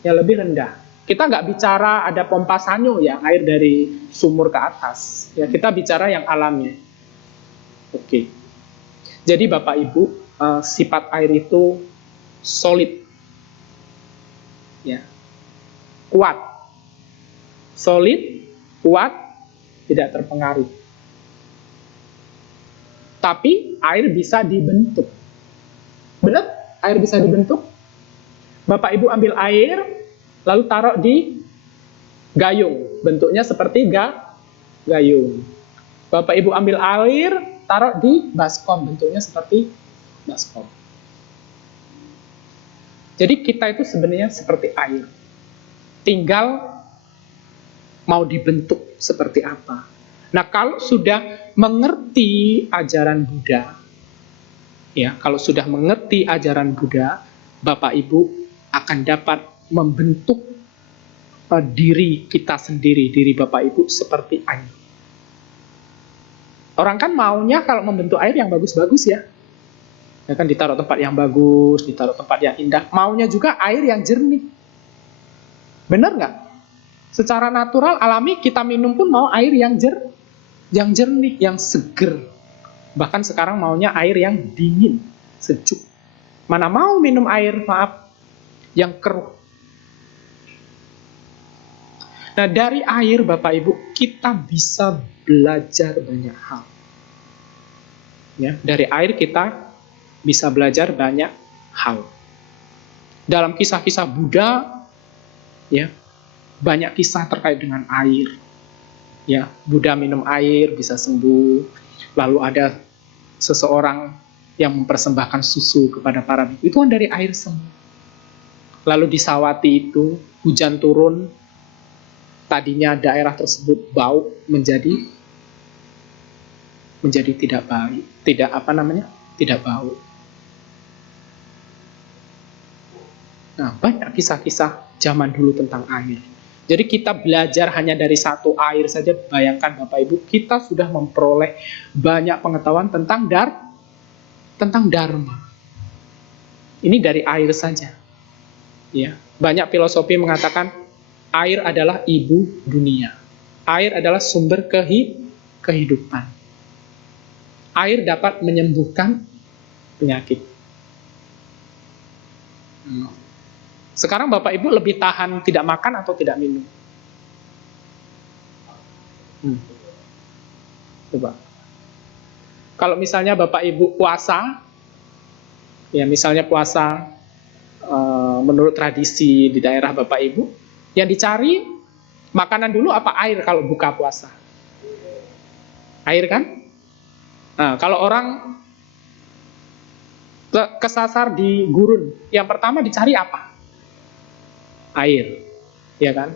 yang lebih rendah. Kita nggak bicara ada pompa sanyo ya, air dari sumur ke atas. Ya, kita bicara yang alami. Oke. Jadi Bapak Ibu, sifat air itu solid, ya, kuat, solid, kuat, tidak terpengaruh. Tapi air bisa dibentuk. Benar? Air bisa dibentuk. Bapak Ibu ambil air, lalu taruh di gayung. Bentuknya seperti gayung. Bapak Ibu ambil air, taruh di baskom. Bentuknya seperti baskom. Jadi kita itu sebenarnya seperti air. Tinggal mau dibentuk seperti apa. Nah, kalau sudah mengerti ajaran Buddha, ya, kalau sudah mengerti ajaran Buddha, Bapak Ibu akan dapat membentuk diri kita sendiri, diri Bapak Ibu seperti air. Orang kan maunya kalau membentuk air yang bagus-bagus ya. Ya kan, ditaruh tempat yang bagus, ditaruh tempat yang indah. Maunya juga air yang jernih. Benar nggak? Secara natural, alami, kita minum pun mau air yang jernih, yang seger. Bahkan sekarang maunya air yang dingin, sejuk. Mana mau minum air, maaf, yang keruh. Nah, dari air, Bapak Ibu, kita bisa belajar banyak hal. Ya, dari air kita bisa belajar banyak hal. Dalam kisah-kisah Buddha, ya, banyak kisah terkait dengan air. Ya, Buddha minum air bisa sembuh. Lalu ada seseorang yang mempersembahkan susu kepada para biku. Itu kan dari air semua. Lalu di Sawati itu hujan turun, tadinya daerah tersebut bau menjadi tidak baik, tidak bau. Nah, banyak kisah-kisah zaman dulu tentang air. Jadi kita belajar hanya dari satu air saja, bayangkan Bapak Ibu, kita sudah memperoleh banyak pengetahuan tentang Dharma. Ini dari air saja. Ya, banyak filosofi mengatakan air adalah ibu dunia. Air adalah sumber kehidupan. Air dapat menyembuhkan penyakit. Sekarang Bapak Ibu lebih tahan tidak makan atau tidak minum? Coba. Kalau misalnya Bapak Ibu puasa, ya misalnya puasa menurut tradisi di daerah Bapak Ibu, yang dicari makanan dulu apa air kalau buka puasa? Air kan? Nah, kalau orang kesasar di gurun, yang pertama dicari apa? Air, ya kan?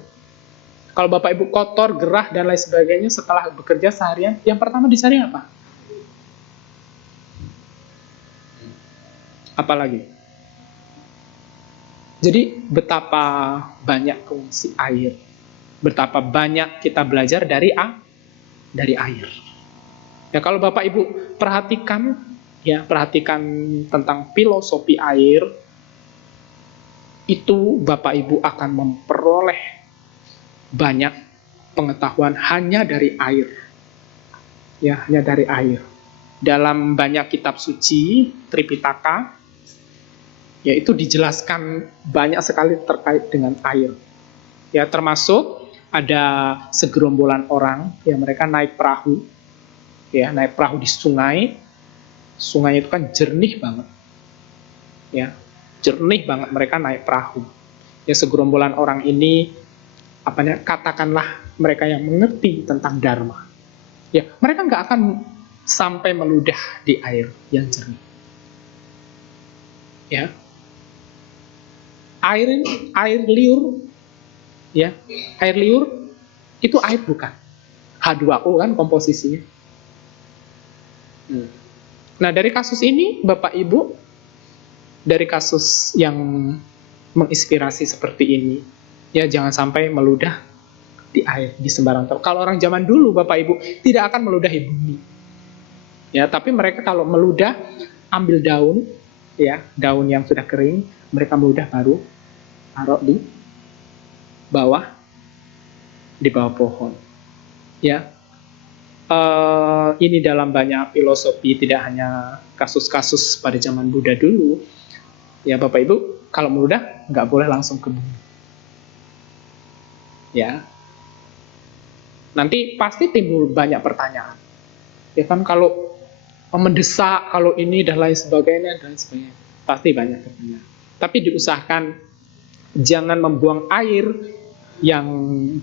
Kalau Bapak Ibu kotor, gerah, dan lain sebagainya setelah bekerja seharian, yang pertama dicari apa? Apalagi? Jadi betapa banyak fungsi air, betapa banyak kita belajar dari air. Ya, kalau Bapak Ibu perhatikan tentang filosofi air, itu Bapak Ibu akan memperoleh banyak pengetahuan hanya dari air. Ya, hanya dari air. Dalam banyak kitab suci, Tripitaka, yaitu dijelaskan banyak sekali terkait dengan air. Ya, termasuk ada segerombolan orang, ya mereka naik perahu, ya naik perahu di sungai. Sungai itu kan jernih banget, ya jernih banget, mereka naik perahu. Ya, segerombolan orang ini, katakanlah mereka yang mengerti tentang Dharma. Ya, mereka nggak akan sampai meludah di air yang jernih. Ya, air liur, ya air liur itu air bukan? H2O kan komposisinya. Nah, dari kasus ini Bapak Ibu, dari kasus yang menginspirasi seperti ini, ya jangan sampai meludah di air, di sembarang tempat. Kalau orang zaman dulu Bapak Ibu tidak akan meludahi bumi. Ya, tapi mereka kalau meludah ambil daun, ya, daun yang sudah kering, mereka meludah baru taruh di bawah pohon. Ya. ini dalam banyak filosofi, tidak hanya kasus-kasus pada zaman Buddha dulu. Ya Bapak Ibu, kalau meludah nggak boleh langsung ke bumi. Ya, nanti pasti timbul banyak pertanyaan. Ya kan, kalau mendesak, kalau ini dan lain sebagainya, pasti banyak pertanyaan. Tapi diusahakan jangan membuang air yang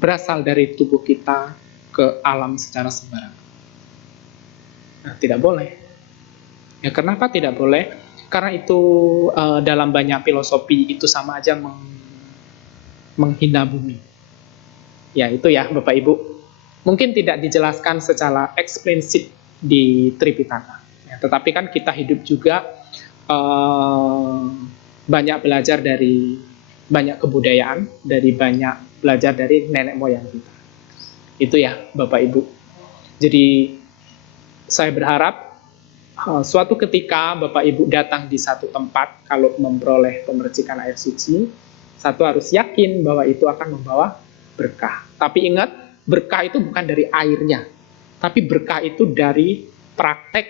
berasal dari tubuh kita ke alam secara sembarangan. Nah, tidak boleh. Ya, kenapa tidak boleh? Karena itu dalam banyak filosofi itu sama aja menghina bumi. Ya, itu ya Bapak Ibu. Mungkin tidak dijelaskan secara eksplisit di Tripitaka. Ya, tetapi kan kita hidup juga banyak belajar dari banyak kebudayaan, dari banyak belajar dari nenek moyang kita. Itu ya Bapak Ibu. Jadi saya berharap suatu ketika Bapak Ibu datang di satu tempat, kalau memperoleh pemercikan air suci, satu harus yakin bahwa itu akan membawa berkah. Tapi ingat, berkah itu bukan dari airnya, tapi berkah itu dari praktek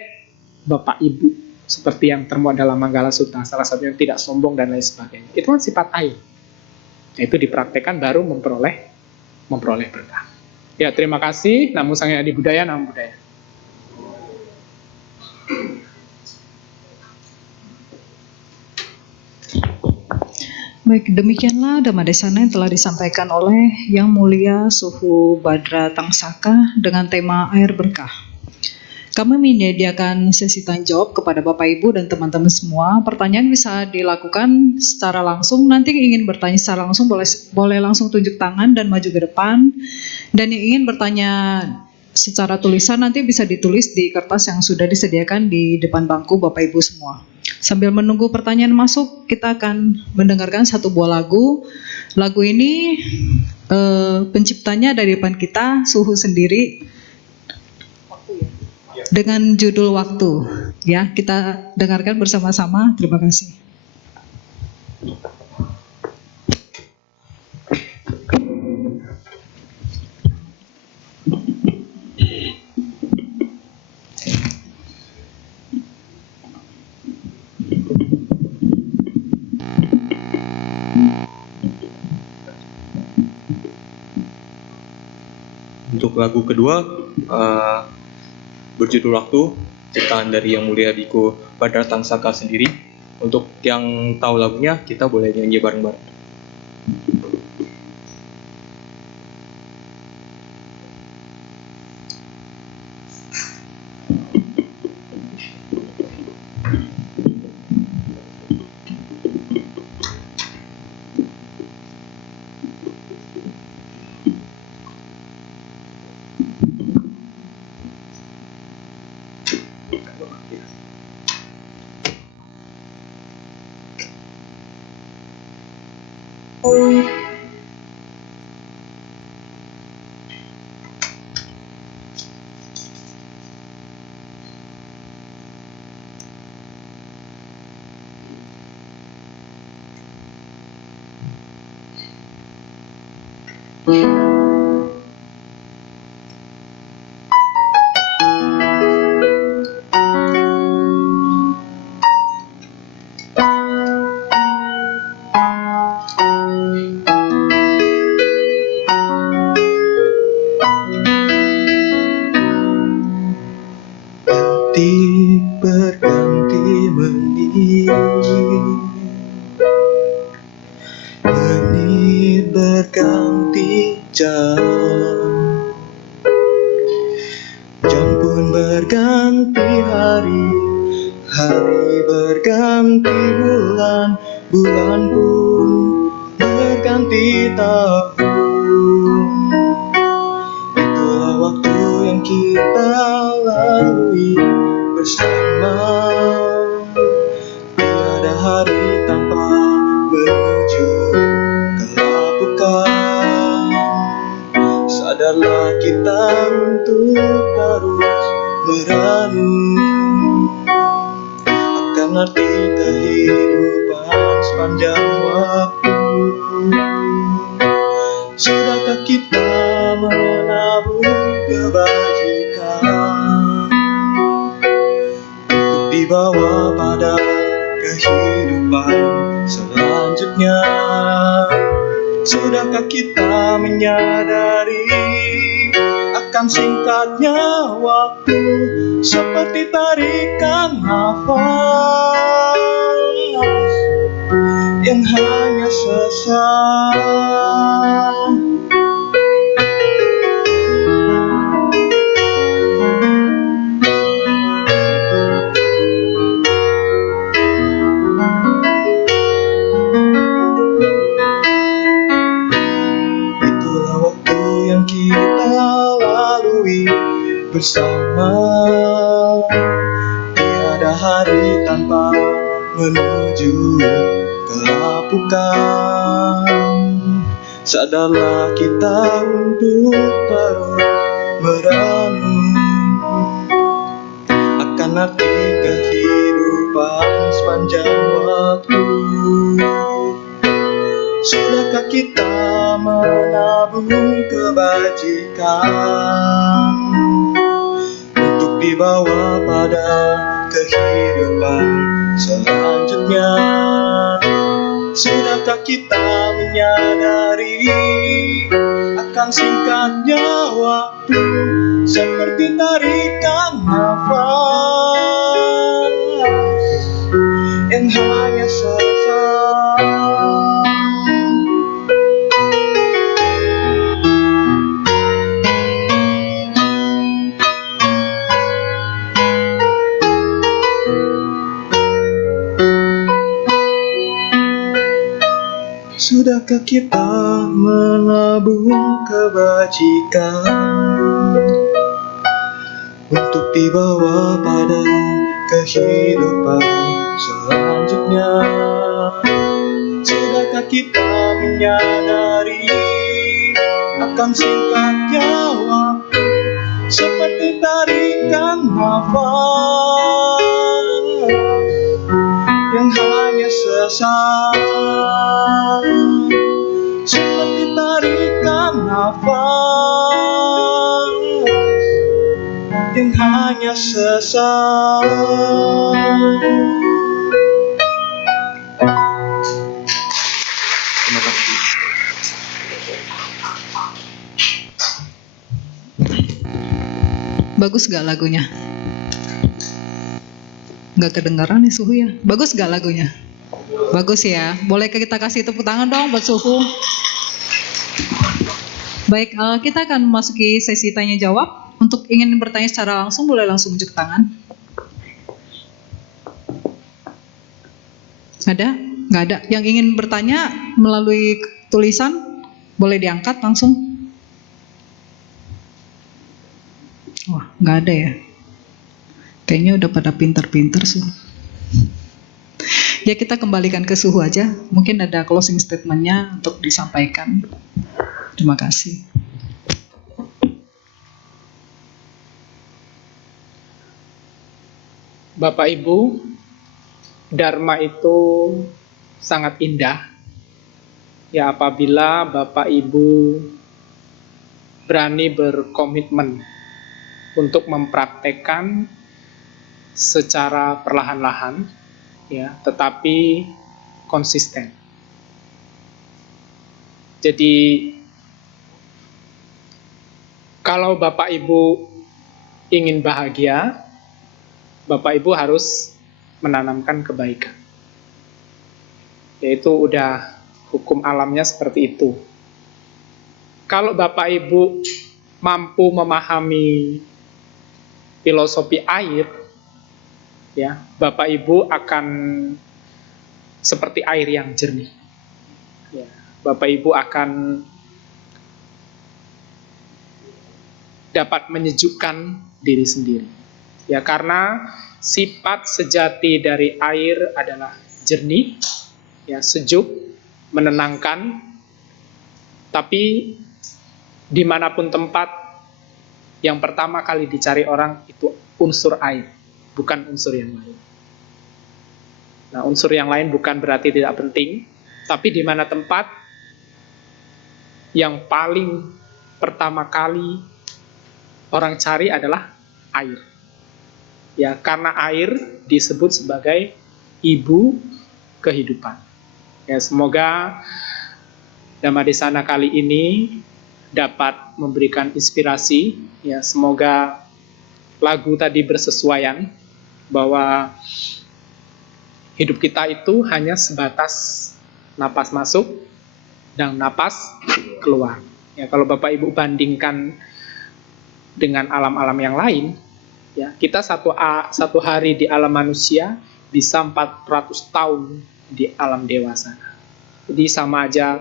Bapak Ibu, seperti yang termuat dalam Manggala Sutta, salah satunya tidak sombong dan lain sebagainya. Itu kan sifat air. Itu dipraktekkan baru memperoleh berkah. Ya, terima kasih. Namo Sang Hyang Adi Budaya, Namo Buddhaya. Baik, demikianlah Dhammadesana yang telah disampaikan oleh Yang Mulia Suhu Badra Tangsaka dengan tema air berkah. Kami menyediakan sesi tanya jawab kepada Bapak Ibu dan teman-teman semua. Pertanyaan bisa dilakukan secara langsung. Nanti yang ingin bertanya secara langsung boleh langsung tunjuk tangan dan maju ke depan. Dan yang ingin bertanya secara tulisan nanti bisa ditulis di kertas yang sudah disediakan di depan bangku Bapak Ibu semua. Sambil menunggu pertanyaan masuk, kita akan mendengarkan satu buah lagu. Lagu ini penciptanya dari depan kita, Suhu sendiri, dengan judul Waktu. Ya, kita dengarkan bersama-sama. Terima kasih. Untuk lagu kedua berjudul Waktu, ciptaan dari Yang Mulia Biku Badra Tangsaka sendiri. Untuk yang tahu lagunya, kita boleh nyanyi bareng-bareng. Berganti menit berganti jam pun berganti hari, hari berganti bulan, bulan pun berganti tahun. Itulah waktu yang kita lalui bersama. Tiada hari tanpa menuju kelapukan. Sadarlah kita untuk terus merenung akan arti kehidupan sepanjang waktu. Sudahkah kita menabung kebajikan Sudahkah kita menyadari akan singkatnya waktu seperti tarikan nafas yang hanya sesaat. Itulah waktu yang kita lalui bersama. Tiada hari tanpa menuju kelapukan. Sadarlah kita untuk terus merenung akan arti kehidupan sepanjang waktu. Sudahkah kita menabung kebajikan untuk dibawa pada kehidupan selanjutnya? Sudahkah kita menyadari akan singkatnya waktu seperti tarikan nafas yang hanya sesaat? Sudahkah kita menabung kebajikan untuk dibawa pada kehidupan selanjutnya? Sudahkah kita menyadari akan singkatnya waktu seperti tarikan nafas yang hanya sesaat? Seperti tarikan nafas yang hanya sesaat. Terima kasih. Bagus gak lagunya? Gak kedengaran nih Suhu ya? Bagus gak lagunya? Bagus ya. Boleh kita kasih tepuk tangan dong buat Suhu. Baik, kita akan memasuki sesi tanya jawab. Untuk ingin bertanya secara langsung, boleh langsung unjuk tangan. Ada? Nggak ada. Yang ingin bertanya melalui tulisan, boleh diangkat langsung. Wah, nggak ada ya. Kayaknya udah pada pinter-pinter Suhu. Ya kita kembalikan ke Suhu aja. Mungkin ada closing statement-nya untuk disampaikan. Terima kasih. Bapak Ibu, Dharma itu sangat indah. Ya apabila Bapak Ibu berani berkomitmen untuk mempraktekkan secara perlahan-lahan, ya, tetapi konsisten. Jadi kalau Bapak Ibu ingin bahagia, Bapak Ibu harus menanamkan kebaikan. Yaitu udah hukum alamnya seperti itu. Kalau Bapak Ibu mampu memahami filosofi air, ya, Bapak Ibu akan seperti air yang jernih. Ya, Bapak Ibu akan dapat menyejukkan diri sendiri. Ya, karena sifat sejati dari air adalah jernih, ya, sejuk, menenangkan. Tapi dimanapun tempat, yang pertama kali dicari orang itu unsur air, bukan unsur yang lain. Nah, unsur yang lain bukan berarti tidak penting, tapi di mana tempat yang paling pertama kali orang cari adalah air. Ya, karena air disebut sebagai ibu kehidupan. Ya, semoga Dhammadesana kali ini dapat memberikan inspirasi. Ya, semoga lagu tadi bersesuaian bahwa hidup kita itu hanya sebatas napas masuk dan napas keluar. Ya, kalau Bapak Ibu bandingkan dengan alam-alam yang lain, ya, kita satu hari di alam manusia bisa 400 tahun di alam dewasa. Jadi sama aja,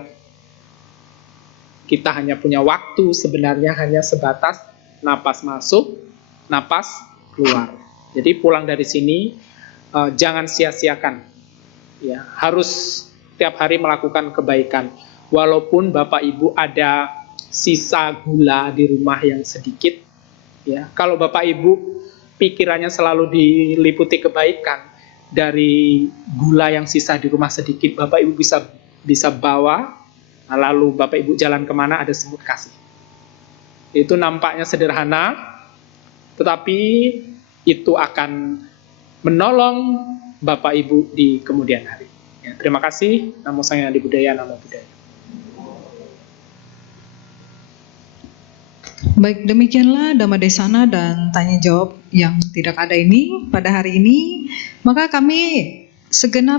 kita hanya punya waktu sebenarnya hanya sebatas napas masuk, napas keluar. Jadi pulang dari sini jangan sia-siakan. Ya, harus tiap hari melakukan kebaikan. Walaupun Bapak Ibu ada sisa gula di rumah yang sedikit, ya, kalau Bapak Ibu pikirannya selalu diliputi kebaikan, dari gula yang sisa di rumah sedikit Bapak Ibu bisa bawa, lalu Bapak Ibu jalan kemana ada semut kasih. Itu nampaknya sederhana, tetapi itu akan menolong Bapak Ibu di kemudian hari. Ya, terima kasih. Namo Sang Hyang Adi Budaya, Namo Buddhaya. Baik, demikianlah Dhammadesana dan tanya jawab yang tidak ada ini pada hari ini. Maka kami segenap